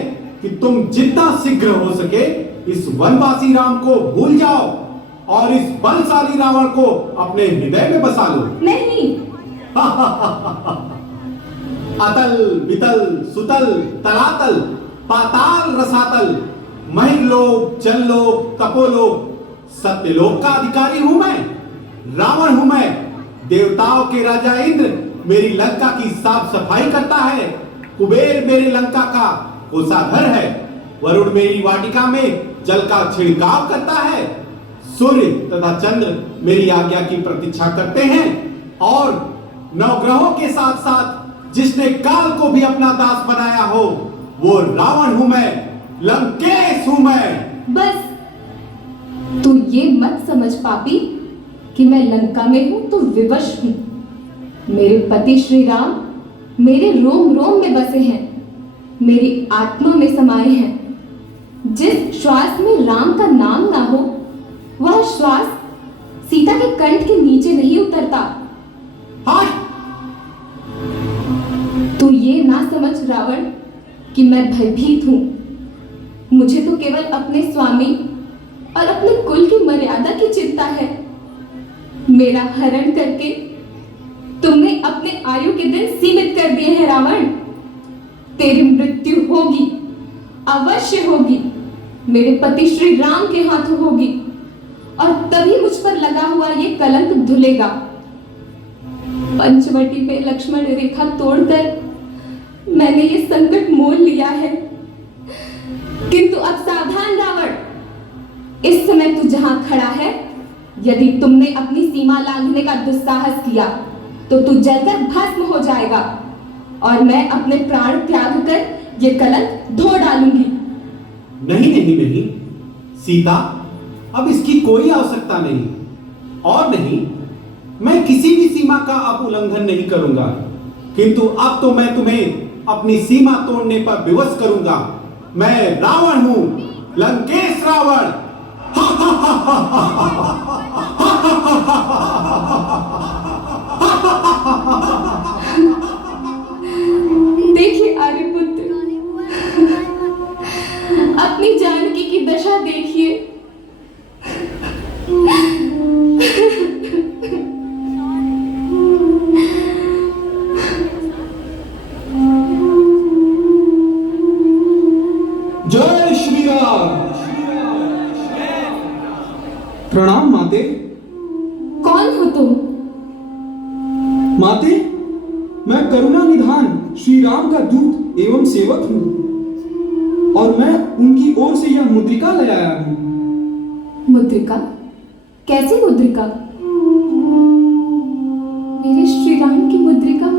कि तुम जितना शीघ्र हो सके इस वनवासी राम को भूल जाओ और इस बलशाली रावण को अपने हृदय में बसा लो। नहीं। अतल वितल सुतल तलातल पाताल रसातल महिलोक जललोक तपोलोक सत्यलोक का अधिकारी हूं मैं, रावण हूं मैं। देवताओं के राजा इंद्र मेरी लंका की साफ सफाई करता है, कुबेर मेरे लंका का कोषाघर है, वरुण मेरी वाटिका में जल का छिड़काव करता है, सूर्य तथा चंद्र मेरी आज्ञा की प्रतीक्षा करते हैं और नवग्रहों के साथ साथ जिसने काल को भी अपना दास बनाया हो वो रावण हूं मैं, लंकेश हूं मैं। बस तू ये मत समझ पापी कि मैं लंका में हूं तो विवश हूं। मेरे पति श्री राम मेरे रोम रोम में बसे हैं, मेरी आत्मा में समाये हैं। जिस श्वास में राम का नाम ना हो वह श्वास सीता के कंठ के नीचे नहीं उतरता। हाँ। तू ये ना समझ रावण कि मैं भयभीत हूं। मुझे तो केवल अपने स्वामी और अपने कुल की मर्यादा की चिंता है। मेरा हरण करके तुमने अपने आयु के दिन सीमित कर दिए हैं रावण। तेरी मृत्यु होगी, अवश्य होगी, मेरे पति श्री राम के हाथों होगी और तभी मुझ पर लगा हुआ ये कलंक धुलेगा। पंचवटी में लक्ष्मण रेखा तोड़कर मैंने ये संकट मोल लिया है, किंतु अब सावधान रावण, इस समय तू जहां खड़ा है यदि तुमने अपनी सीमा लांघने का दुस्साहस किया तो तू जलकर भस्म हो जाएगा और मैं अपने प्राण त्याग कर ये कलंक धो डालूंगी। नहीं नहीं नहीं सीता, अब इसकी कोई आवश्यकता नहीं, और नहीं मैं किसी भी सीमा का अब उल्लंघन नहीं करूंगा, किंतु अब तो मैं तुम्हें अपनी सीमा तोड़ने पर विवश करूंगा। मैं रावण हूं, लंकेश रावण। देखिए आर्यपुत्र, अपनी जानकी की दशा देखिए। जय श्री राम। प्रणाम माते। कौन हो तुम? माते, मैं करुणा निधान श्री राम का दूत एवं सेवक हूँ और मैं उनकी ओर से यह मुद्रिका ले आया हूँ। मुद्रिका? कैसी मुद्रिका? मेरे श्री राम की मुद्रिका?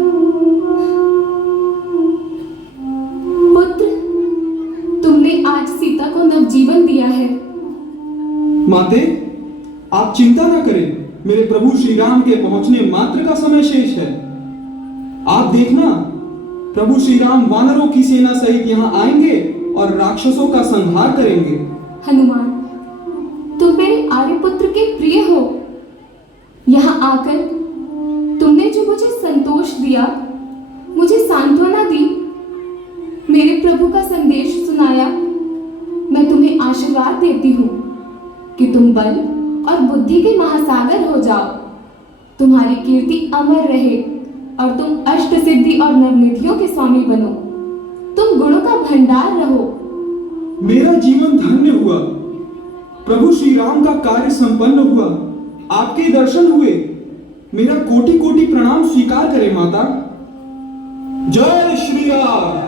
पुत्र, तुमने आज सीता को नवजीवन दिया है। माते, आप चिंता न करें, मेरे प्रभु श्री राम के पहुंचने मात्र का समय शेष है। आप देखना, प्रभु श्री राम वानरों की सेना सहित यहाँ आएंगे और राक्षसों का संहार करेंगे। हनुमान, तुम मेरे आर्यपुत्र के प्रिय हो। यहाँ आकर तुमने जो मुझे संतोष दिया, मुझे सांत्वना दी, मेरे प्रभु का संदेश सुनाया, मैं तुम्हें आशीर्वाद देती हूँ कि तुम बल और बुद्धि के महासागर हो जाओ, तुम्हारी कीर्ति अमर रहे और तुम अष्ट सिद्धि और नवनिधियों के स्वामी बनो, तुम गुणों का भंडार रहो। मेरा जीवन धन्य हुआ, प्रभु श्री राम का कार्य संपन्न हुआ, आपके दर्शन हुए। मेरा कोटि कोटि प्रणाम स्वीकार करें माता। जय श्री राम।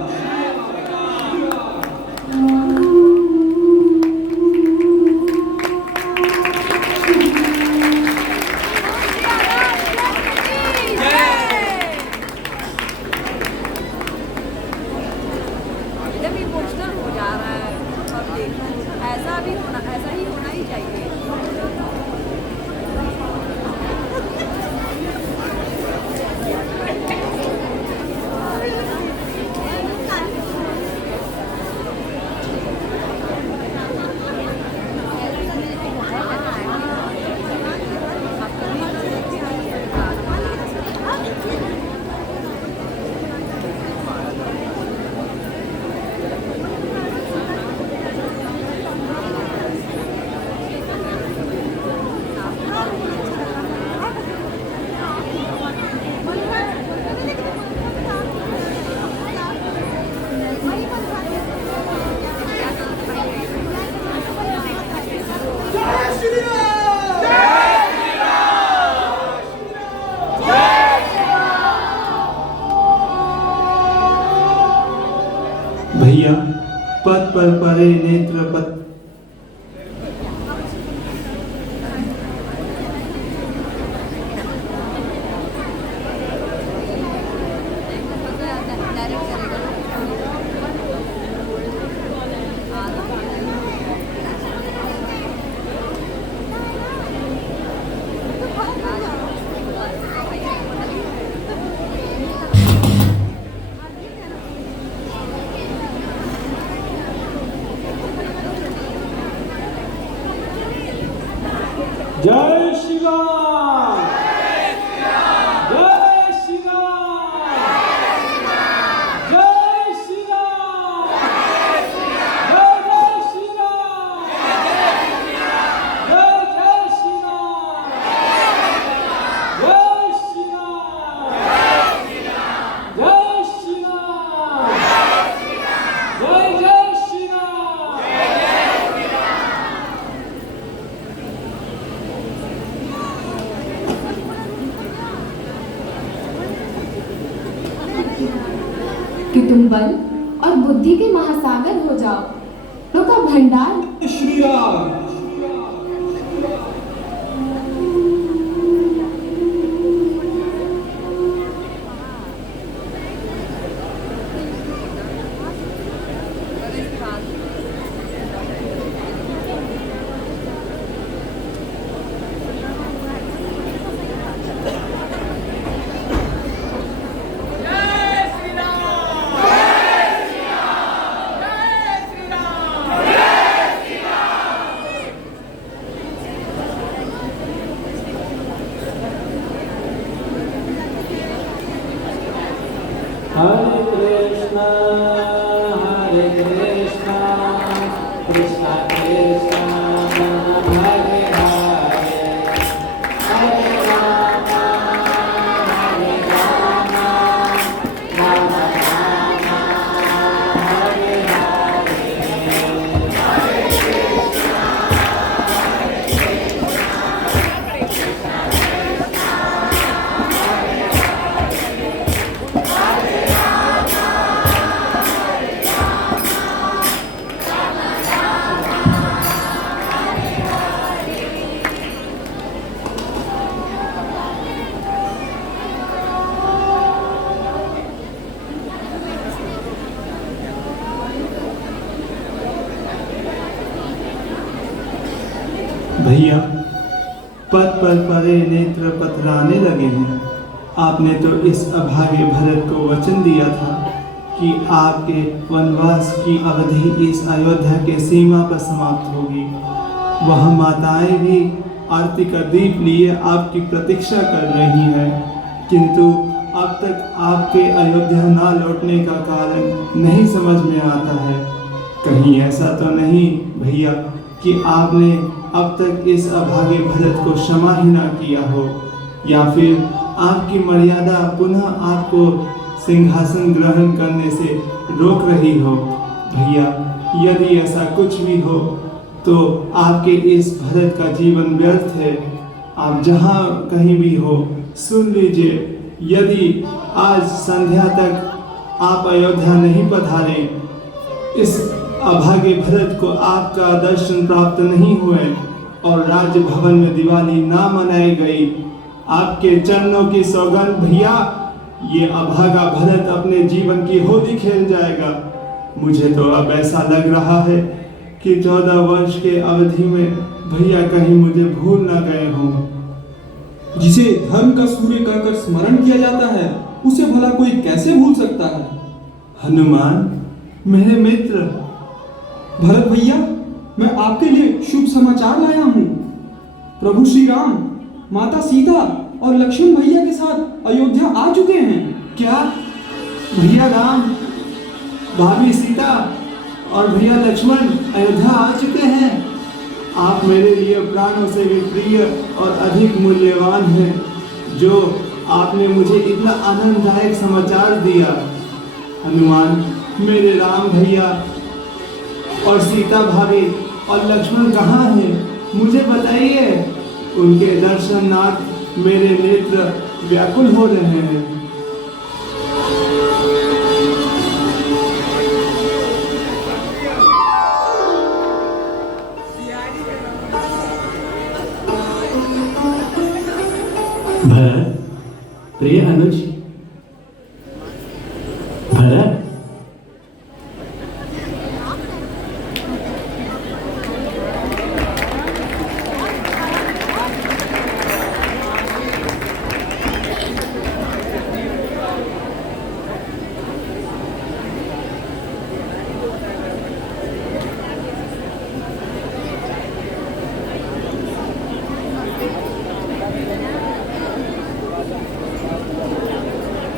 पद पर परे नेत्र पद। जय श्री राम, जय श्री राम, जय श्री राम, जय जय श्री राम, जय जय श्री राम, जय श्री राम, जय श्री राम, जय जय श्री राम। कि तुम बल और बुद्धि के महासागर हो जाओ, तो का भंडार। श्री राम। हरे कृष्णा कृष्णा कृष्णा हरे हरे, हरे राम राम राम हरे हरे, हरे कृष्णा भैया, पद पर परे नेत्र पथराने लगे हैं। आपने तो इस अभागे भरत को वचन दिया था कि आपके वनवास की अवधि इस अयोध्या के सीमा पर समाप्त होगी। वह माताएं भी आरती का दीप लिए आपकी प्रतीक्षा कर रही हैं, किंतु अब तक आपके अयोध्या ना लौटने का कारण नहीं समझ में आता है। कहीं ऐसा तो नहीं भैया कि आपने अब तक इस अभागे भरत को क्षमा ही ना किया हो, या फिर आपकी मर्यादा पुनः आपको सिंहासन ग्रहण करने से रोक रही हो। भैया, यदि ऐसा कुछ भी हो तो आपके इस भरत का जीवन व्यर्थ है। आप जहाँ कहीं भी हो, सुन लीजिए, यदि आज संध्या तक आप अयोध्या नहीं पधारे, इस अभागे भरत को आपका दर्शन प्राप्त नहीं हुए और राज्य भवन में दिवाली ना मनाई गई, आपके चरणों की सौगंध भैया, ये अभागा भरत अपने जीवन की होली खेल जाएगा। मुझे तो अब ऐसा लग रहा है कि 14 वर्ष के अवधि में भैया कहीं मुझे भूल ना गए हों। जिसे धर्म का सूर्य कहकर स्मरण किया जाता है, उसे भला कोई कैसे भूल सकता है? हनुमान, मेरे मित्र। भरत भैया, मैं आपके लिए शुभ समाचार लाया हूँ। प्रभु श्री राम, माता सीता और लक्ष्मण भैया के साथ अयोध्या आ चुके हैं। क्या? भैया राम, भाभी सीता और भैया लक्ष्मण अयोध्या आ चुके हैं? आप मेरे लिए प्राणों से भी प्रिय और अधिक मूल्यवान हैं, जो आपने मुझे इतना आनंददायक समाचार दिया। हनुमान, मेरे राम भैया और सीता भाभी और लक्ष्मण कहाँ हैं? मुझे बताइए। उनके दर्शनार्थ मेरे नेत्र व्याकुल हो रहे हैं। प्रिय अनुज भरत,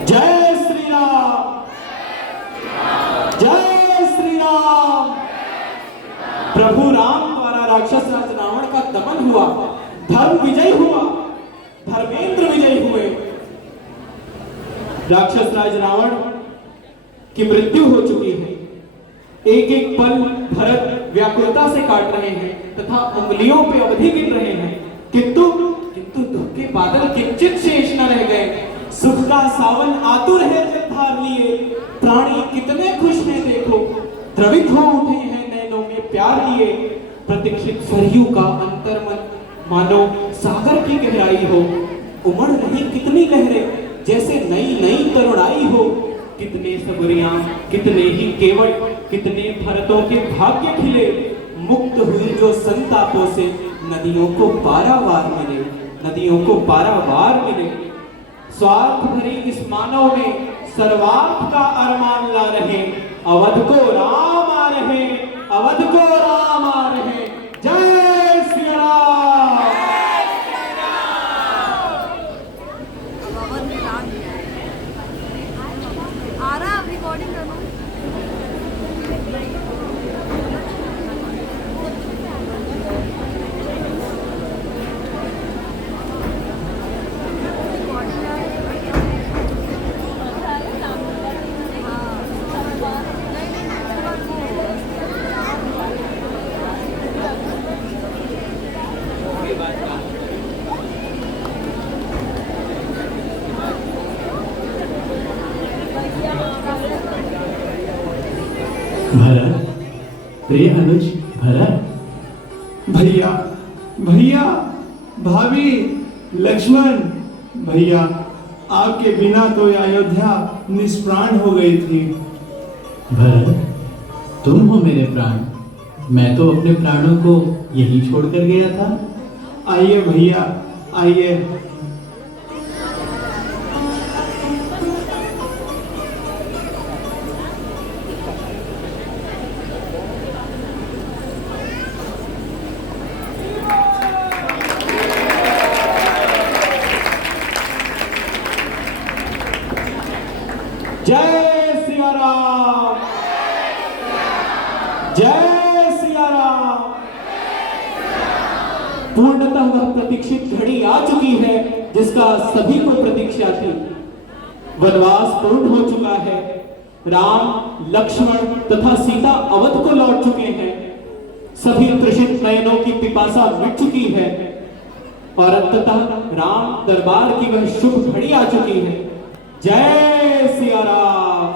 जय श्री राम, जय श्री राम। प्रभु राम द्वारा राक्षस राज रावण का दमन हुआ, धर्म विजय हुआ, धर्मेंद्र विजय हुए। राक्षस राज रावण की मृत्यु हो चुकी है। एक एक पल भरत व्याकुलता से काट रहे हैं तथा उंगलियों पे अवधि गिन रहे हैं, किंतु दुख के बादल किंचित शेष न रह गए। सुख का सावन आतुर है धार लिए, प्राणी कितने खुश हैं देखो, द्रवित हो उठे हैं नैनों में प्यार लिए। प्रतीक्षित सरयू का अंतर्मन मानो सागर की गहराई हो, उमड़ रही कितनी लहरें जैसे नई नई तरुणाई हो। कितने सबरियां, कितने ही केवट, कितने भरतों के भाग्य खिले। मुक्त हुई जो संतापों से नदियों को पारावार मिले, नदियों को पारावार मिले। स्वार्थ भरी इस मानव में सर्वार्थ का अरमान ला रहे, अवध को राम आ रहे, अवध को राम आ रहे। जय श्री राम। आ रहा रिकॉर्डिंग करो। भरत, प्रिय अनुज भरत, भैया, भैया, भाभी, लक्ष्मण, भैया, आपके बिना तो अयोध्या निष्प्राण हो गई थी। भरत, तुम हो मेरे प्राण, मैं तो अपने प्राणों को यहीं छोड़कर गया था। आइए भैया, आइए। जय सिया राम, जय सिया राम। पूर्णतः वह प्रतीक्षित घड़ी आ चुकी है जिसका सभी को प्रतीक्षा थी। वनवास पूर्ण हो चुका है, राम, लक्ष्मण तथा सीता अवध को लौट चुके हैं। सभी तृषित नयनों की पिपासा मिट चुकी है और अंततः राम दरबार की वह शुभ घड़ी आ चुकी है। जय सिया राम,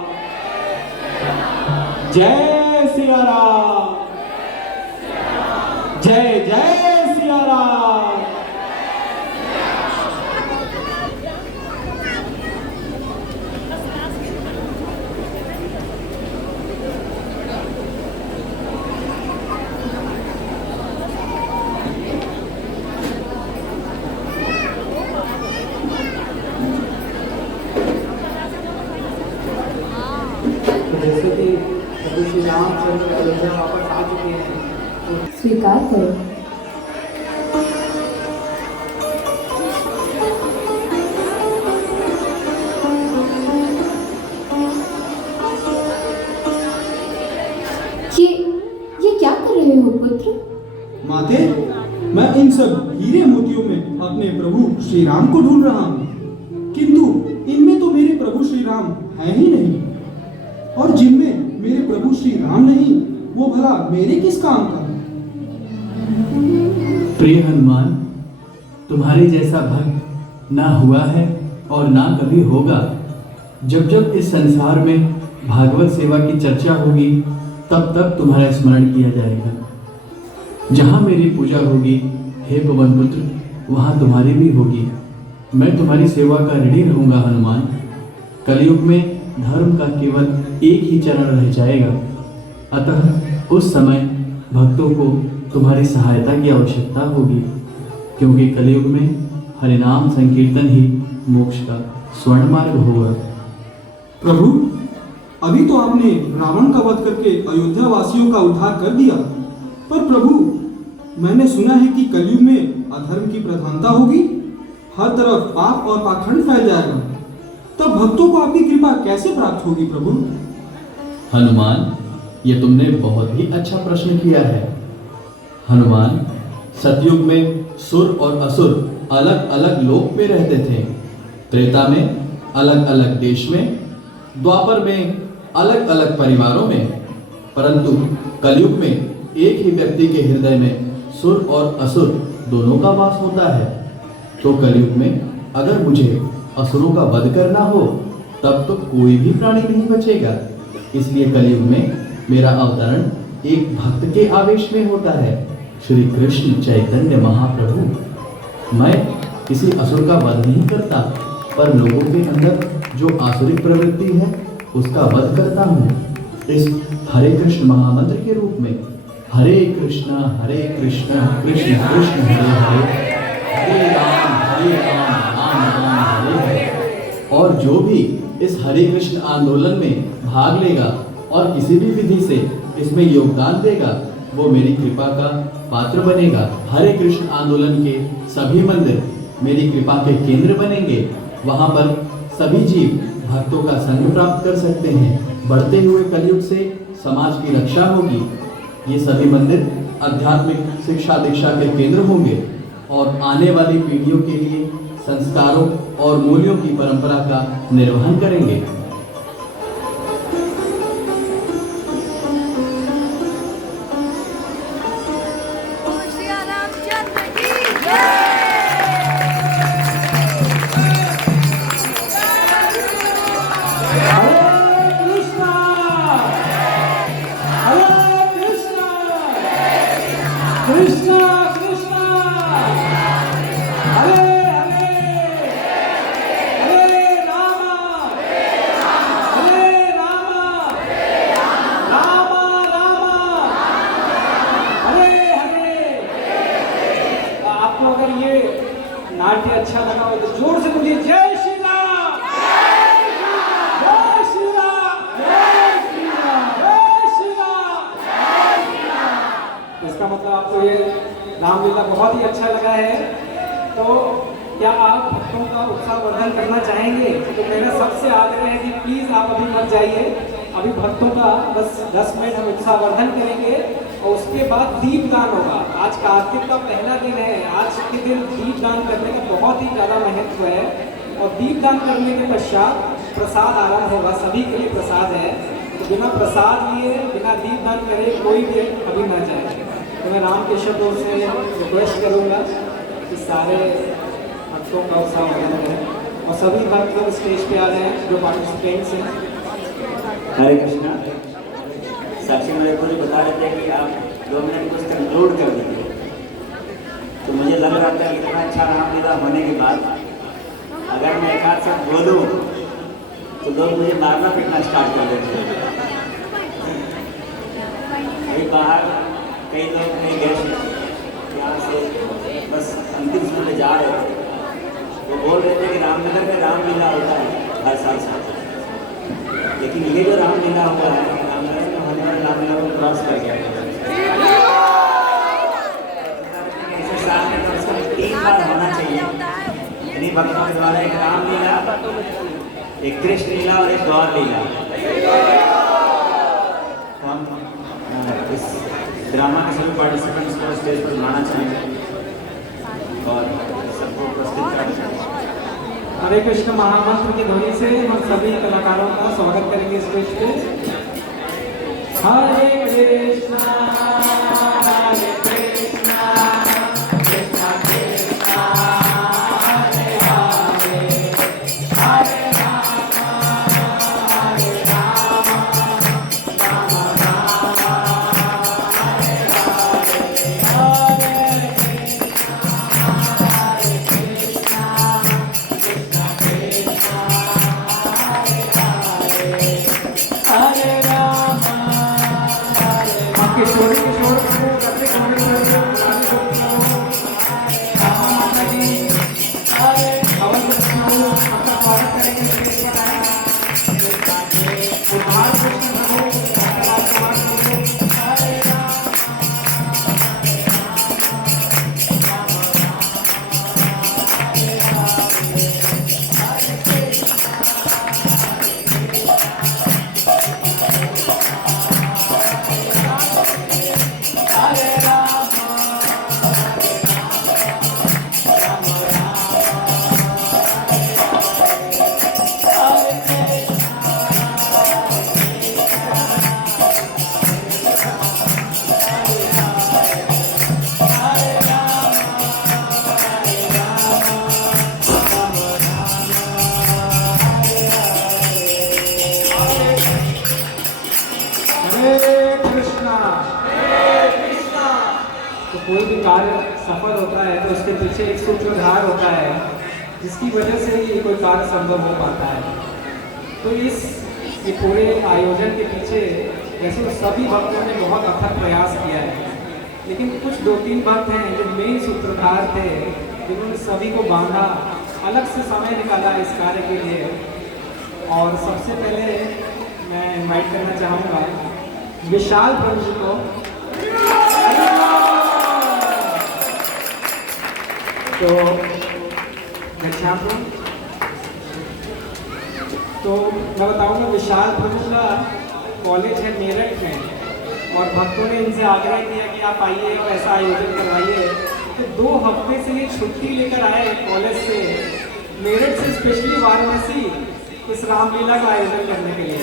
जय सिया राम, जय जय सिया राम। जैसे कि प्रभु श्री रामचंद्र अयोध्या वापस आ चुके हैं, तो स्वीकार करो। ये क्या कर रहे हो पुत्र? माते, मैं इन सब हीरे मोतियों में अपने प्रभु श्री राम को ढूंढ रहा हूँ, किंतु इनमें तो मेरे प्रभु श्री राम है ही नहीं, और जिनमें मेरे प्रभु श्री राम नहीं, वो भला मेरे किस काम का? प्रिय हनुमान, तुम्हारे जैसा भक्त ना हुआ है और ना कभी होगा। जब जब इस संसार में भागवत सेवा की चर्चा होगी, तब तब तुम्हारा स्मरण किया जाएगा। जहाँ मेरी पूजा होगी, हे पवन पुत्र, वहाँ तुम्हारी भी होगी। मैं तुम्हारी सेवा का ऋणी रहूंगा हनुमान। कलयुग में धर्म का केवल एक ही चरण रह जाएगा, अतः उस समय भक्तों को तुम्हारी सहायता की आवश्यकता होगी, क्योंकि कलयुग में हरिनाम संकीर्तन ही मोक्ष का स्वर्ण मार्ग होगा। प्रभु, अभी तो आपने रावण का वध करके अयोध्या वासियों का उद्धार कर दिया, पर प्रभु मैंने सुना है कि कलयुग में अधर्म की प्रधानता होगी, हर तरफ पाप और पाखंड फैल जाएगा, तब भक्तों को आपकी कृपा कैसे प्राप्त होगी प्रभु? हनुमान, ये तुमने बहुत ही अच्छा प्रश्न किया है। हनुमान, सतयुग में सुर और असुर अलग अलग लोक में रहते थे। त्रेता में अलग अलग देश में, द्वापर में अलग अलग परिवारों में, परंतु कलयुग में एक ही व्यक्ति के हृदय में सुर और असुर दोनों का वास होता है। तो कलयुग में अगर मुझे असुरों का वध करना हो, तब तो कोई भी प्राणी नहीं बचेगा। इसलिए कलयुग में मेरा अवतरण एक भक्त के आवेश में होता है, श्री कृष्ण चैतन्य महाप्रभु। मैं किसी असुर का वध नहीं करता, पर लोगों के अंदर जो आसुरिक प्रवृत्ति है उसका वध करता हूँ इस हरे कृष्ण महामंत्र के रूप में। हरे कृष्ण कृष्ण कृष्ण हरे हरे, हरे राम राम राम हरे हरे। और जो भी इस हरे कृष्ण आंदोलन में भाग लेगा और किसी भी विधि से इसमें योगदान देगा, वो मेरी कृपा का पात्र बनेगा। हरे कृष्ण आंदोलन के सभी मंदिर मेरी कृपा के केंद्र बनेंगे। वहाँ पर सभी जीव भक्तों का संग प्राप्त कर सकते हैं। बढ़ते हुए कलयुग से समाज की रक्षा होगी। ये सभी मंदिर आध्यात्मिक शिक्षा दीक्षा के केंद्र होंगे और आने वाली पीढ़ियों के लिए संस्कारों और मूल्यों की परंपरा का निर्वहन करेंगे। नाट्य अच्छा लगा हो तो जोर से मुझे जय श्री राम, जय श्री राम, जय श्री राम, जय श्री राम, जय श्री राम। इसका मतलब आपको ये रामलीला बहुत ही अच्छा लगा है। तो क्या आप भक्तों का उत्साहवर्धन करना चाहेंगे? तो मेरा सबसे आग्रह है कि प्लीज आप अभी मत जाइए, अभी भक्तों का बस 10 मिनट हम उत्साहवर्धन करेंगे और उसके बाद दीपदान होगा। आज कार्तिक का पहला दिन है, आज के दिन दीपदान करने का बहुत ही ज़्यादा महत्व है और दीपदान करने के पश्चात प्रसाद आरंभ होगा। सभी के लिए प्रसाद है, तो बिना प्रसाद लिए बिना दीपदान करे कोई भी अभी ना जाए। तो मैं राम के शब्दों से रिक्वेस्ट करूँगा कि सारे भक्तों का उत्साहवर्धन करें और सभी भक्त लोग स्टेज पे आ जाएं जो पार्टिसिपेंट्स हैं। हरे कृष्णा। साक्षी मेरे को बता रहे थे कि आप 2 मिनट कुछ कंक्लूड कर दीजिए, तो मुझे लग रहा था इतना अच्छा रामलीला होने के बाद अगर मैं एक आध साथ बोलूँ तो लोग मुझे मारना पीटना स्टार्ट कर देंगे। अभी बाहर कई लोग कई गेस्ट यहाँ से बस अंतिम समय में जा रहे थे, वो बोल रहे थे कि रामनगर में रामलीला होता है हर साल, लेकिन ये जो रामलीला हुआ है रामनगर में होने वाले रामलीला को क्रॉस कर गया। ऐसे साल में कम से कम 3 बार होना चाहिए। इन्हीं भक्तों के द्वारा एक रामलीला, एक कृष्ण लीला और एक गौर लीला। हम इस ड्रामा के सभी पार्टिसिपेंट्स को स्टेज पर बुलाना चाहेंगे और सबको प्रस्तुत करना चाहेंगे। हरे कृष्ण महामंत्र की ध्वनि से हम सभी कलाकारों का स्वागत करेंगे स्टेज पे। हरे कृष्णा हरे कृष्णा कृष्णा कृष्णा हरे हरे, हरे राम हरे राम, राम राम हरे हरे, हरे कृष्णा हरे कृष्णा कोई भी कार्य सफल होता है तो उसके पीछे एक सूत्रधार होता है जिसकी वजह से ही कोई कार्य संभव हो पाता है। तो ये पूरे आयोजन के पीछे वैसे सभी भक्तों ने बहुत अथक प्रयास किया है, लेकिन कुछ 2-3 भक्त हैं जो मेन सूत्रधार थे जिन्होंने सभी को बांधा, अलग से समय निकाला इस कार्य के लिए। और सबसे पहले मैं इनवाइट करना चाहूँगा विशाल प्रभु जी को। तो मैं बताऊंगा विशाल प्रभु का कॉलेज है मेरठ में और भक्तों ने इनसे आग्रह किया कि आप आइए और ऐसा आयोजन करवाइए। तो 2 हफ्ते से ये छुट्टी लेकर आए कॉलेज से, मेरठ से स्पेशली वाराणसी इस रामलीला का आयोजन करने के लिए।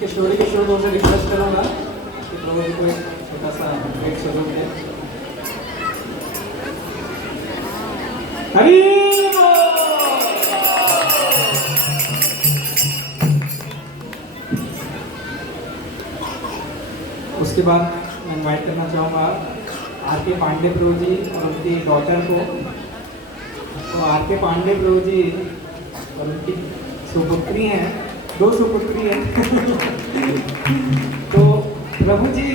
किशोरी किशोर से रिक्वेस्ट करूँगा कि प्रभु जी को एक छोटा सा ब्रेक स्वरूप है। हरि उसके बाद मैं इनवाइट करना चाहूँगा आर.के. पांडे प्रभु जी और उनकी डॉटर को। तो आर.के. पांडे प्रभु जी और उनकी सुपुत्री हैं, 2 सुपुत्री हैं। तो प्रभु जी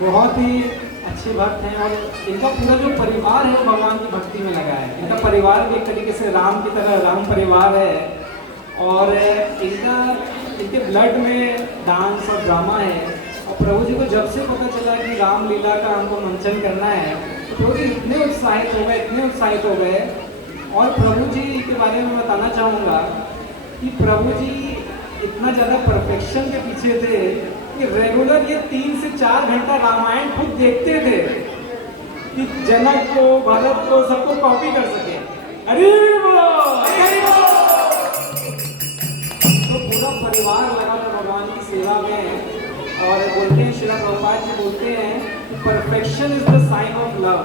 बहुत ही अच्छे भक्त हैं और इनका पूरा जो परिवार है वो भगवान की भक्ति में लगा है। इनका परिवार भी एक तरीके से राम की तरह राम परिवार है और इनके ब्लड में डांस और ड्रामा है। और प्रभु जी को जब से पता चला कि रामलीला का हमको मंचन करना है तो प्रभु जी इतने उत्साहित हो गए। और प्रभु जी के बारे में बताना चाहूँगा कि प्रभु जी इतना ज़्यादा परफेक्शन के पीछे थे कि रेगुलर ये 3 से 4 घंटा रामायण खुद देखते थे कि जनक को, भरत को, सबको कॉपी कर सके। अरे तो पूरा परिवार लगा था भगवान की सेवा में। और बोलते हैं श्रील प्रभुपाद जी बोलते हैं कि perfection is the sign of love.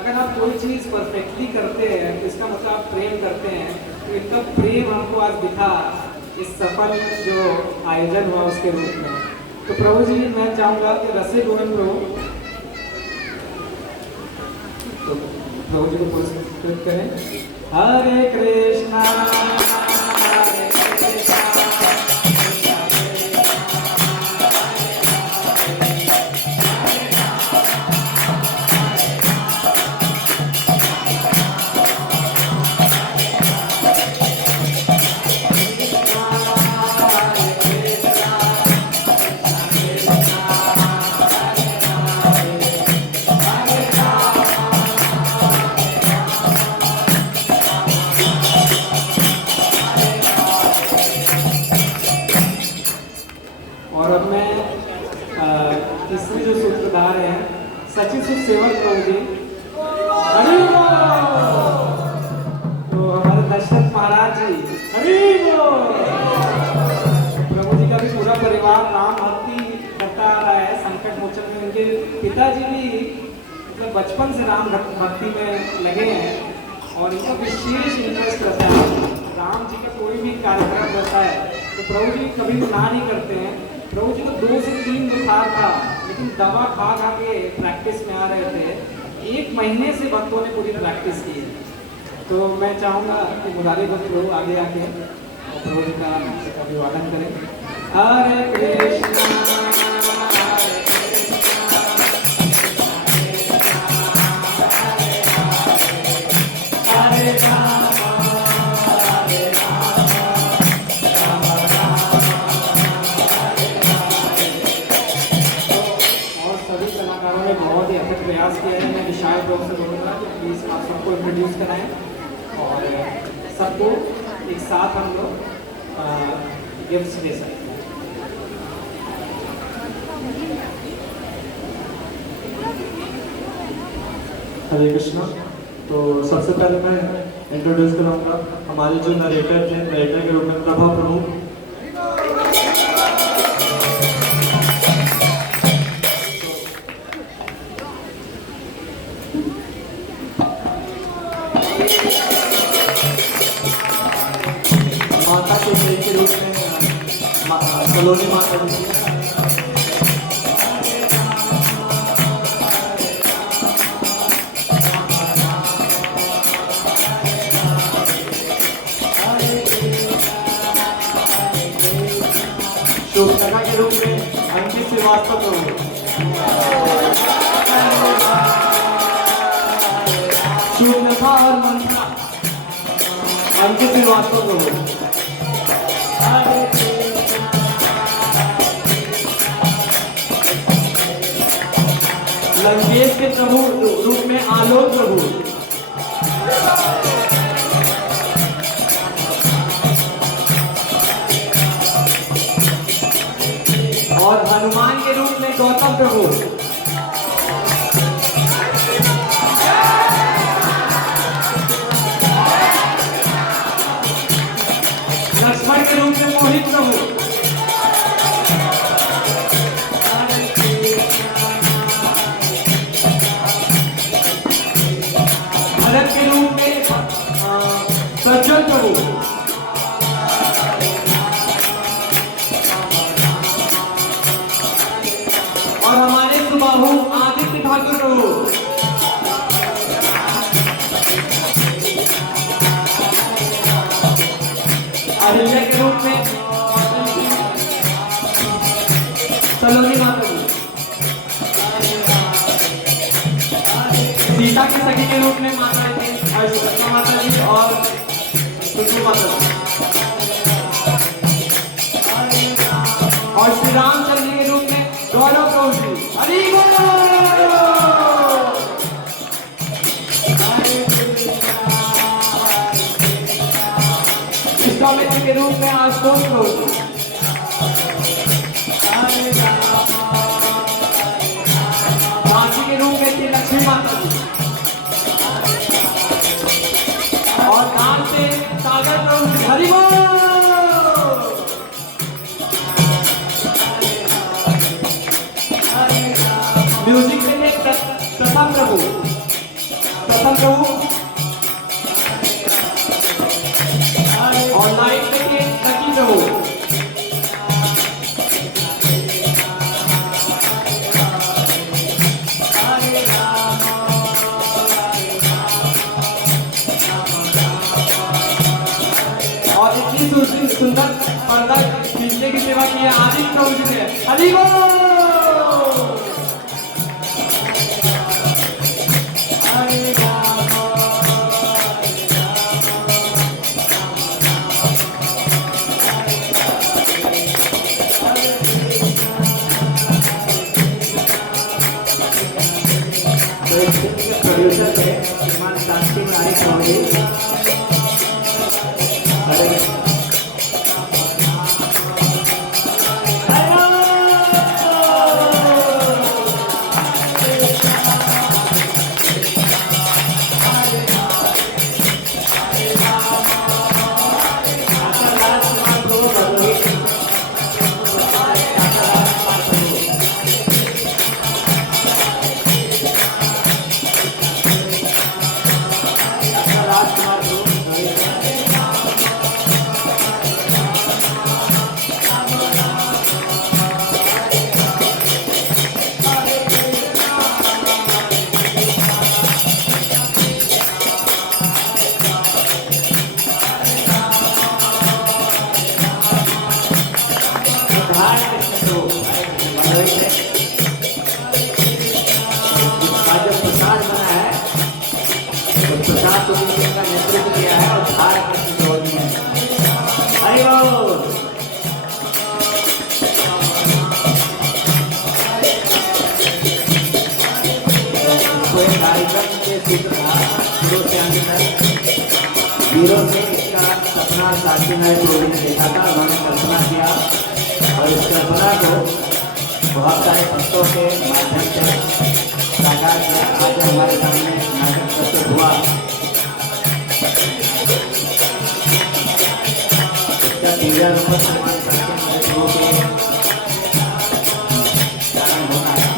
अगर आप कोई चीज़ परफेक्टली करते हैं तो इसका मतलब आप प्रेम करते हैं। तो इनका प्रेम हमको आज दिखा इस सफल जो आयोजन हुआ उसके रूप में। तो प्रभु जी मैं चाहूँगा कि रसे गोविंद प्रभु तो प्रभु जी को पुरस्कृत करें। हरे कृष्णा हरे कृष्णा सचिव सेवक प्रभु जी। हरि तो हमारे दशरथ महाराज जी। हरि प्रभु जी का भी पूरा परिवार राम भक्ति करता आ रहा है। संकट मोचन में उनके पिताजी भी मतलब बचपन से राम भक्ति में लगे हैं और इनका विशेष इंटरेस्ट रहता है। राम जी का कोई भी कार्यक्रम रहता है तो प्रभु जी कभी ना नहीं करते हैं। प्रभु जी को 2 से 3 बुखार था लेकिन दवा खा खा के प्रैक्टिस में आ रहे थे। 1 महीने से भक्तों ने पूरी प्रैक्टिस की है। तो मैं चाहूँगा कि मुरारी भक्त लोग आगे आके प्रभु जी का अभिवादन करें। हरे कृष्णा हरे राम हरे राम राम राम हरे हरे। और सभी कलाकारों ने बहुत ही अथक प्रयास किया है। मैं विशाल लोग से बोलूँगा कि प्लीज़ आप सबको इंट्रोड्यूस कराएं और सबको एक साथ हम लोग गिफ्ट्स दे सकते हैं। हरे कृष्णा। तो सबसे पहले मैं इंट्रोड्यूस करूँगा हमारे जो नरेटर थे, नरेटर के रूप में प्रभा प्रभु। माता के प्रेम के रूप में कलोनी माता जी। शोभना के रूप में अंकित श्रीवास्तव प्रभु। शून्यता और मंत्रा अंकित श्रीवास्तव प्रभु। लंकेश के प्रभु रूप में आलोक प्रभु। और हनुमान के रूप में गौतम प्रभु। लक्ष्मण के रूप में मोहित प्रभु। भरत के रूप में प्रज्वल प्रभु। और हमारे सुबाहु आदित्य ठाकुर प्रभु। अहिल्या के रूप में सलोनी माता जी। सीता की सखी के रूप में माता जी अश्वत्था माता जी और सुषु माता जी। और श्री रामचंद्र जी के रूप में गौरव प्रभु जी। हरि विश्वामित्र के रूप में आशुतोष प्रभु जी। झांसी के रूप में श्री लक्ष्मी माता जी। और दान से सागर प्रभु जी। हरि म्यूजिक में थे प्रथम प्रभु। और लाइट में थे लकी प्रभु। और इतनी सुंदर पर्दा खींचने की सेवा की है आदित्य प्रभु जी ने। हरि प्रोड्यूसर थे श्रीमान शांति मुरारी प्रभु जी। राजकुमार को भी इसका नेतृत्व किया है और भारत की जोड़ी है। हरि बोल। कोई कार्यक्रम के सूत्र से अंदर वीरों से इसका सपना साक्षी नायक प्रोवी ने देखा था, उन्होंने कल्पना किया और इस कल्पना को बहुत सारे भक्तों के माध्यम से साकार किया। आज हमारे सामने नाटक प्रस्तुत हुआ। इसका दिव्या रूप सम्मान करके हमारे गुरु के कारण होना है।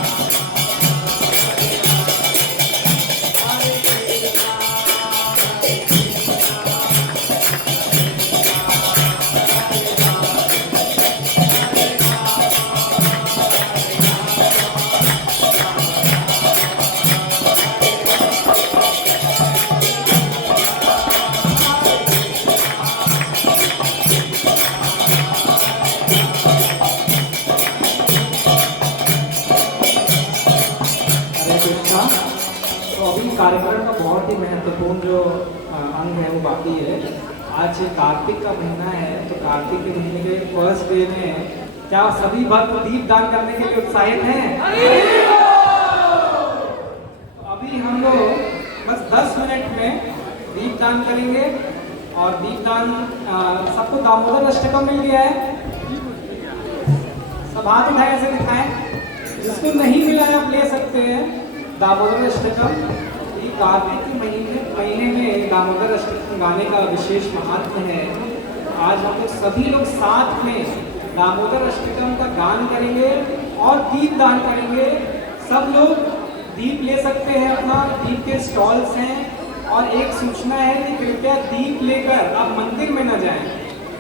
तो अभी कार्यक्रम का बहुत ही महत्वपूर्ण जो अंग है वो बाकी है। आज कार्तिक का महीना है, तो कार्तिक के महीने के फर्स्ट डे में क्या सभी भक्त दीप दान करने के लिए उत्साहित हैं? अभी हम लोग बस 10 मिनट में दीप दान करेंगे और दीप दान सबको दामोदर अष्टकम मिल गया है? सब हाथ उठाए ऐसे दिखाएं। जिसको नहीं मिला है आप ले सकते हैं दामोदर अष्टकम। ये कार्तिक के महीने में दामोदर अष्टकम गाने का विशेष महत्व है। आज हम लोग सभी लोग साथ में दामोदर अष्टकम का गान करेंगे और दीप दान करेंगे। सब लोग दीप ले सकते हैं, अपना दीप के स्टॉल्स हैं। और एक सूचना है कि कृपया दीप लेकर आप मंदिर में न जाएं।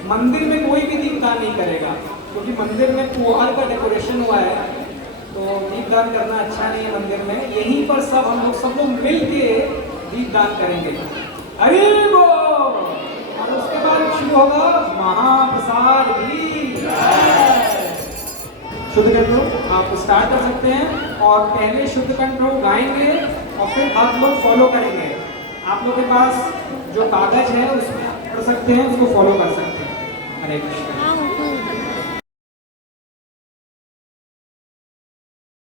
मंदिर में कोई भी दीप दान नहीं करेगा, क्योंकि मंदिर में पुआल का डेकोरेशन हुआ है, तो दीपदान करना अच्छा नहीं है मंदिर में। यहीं पर सब लोग मिल के दीपदान करेंगे। हरि बोल। और उसके बाद शुरू होगा महाप्रसाद भी। शुद्ध कंठ आप स्टार्ट कर सकते हैं और पहले शुद्ध कंठ गाएंगे और फिर आप लोग फॉलो करेंगे। आप लोग के पास जो कागज है उसमें पढ़ सकते हैं, उसको फॉलो कर सकते हैं। हरे कृष्ण।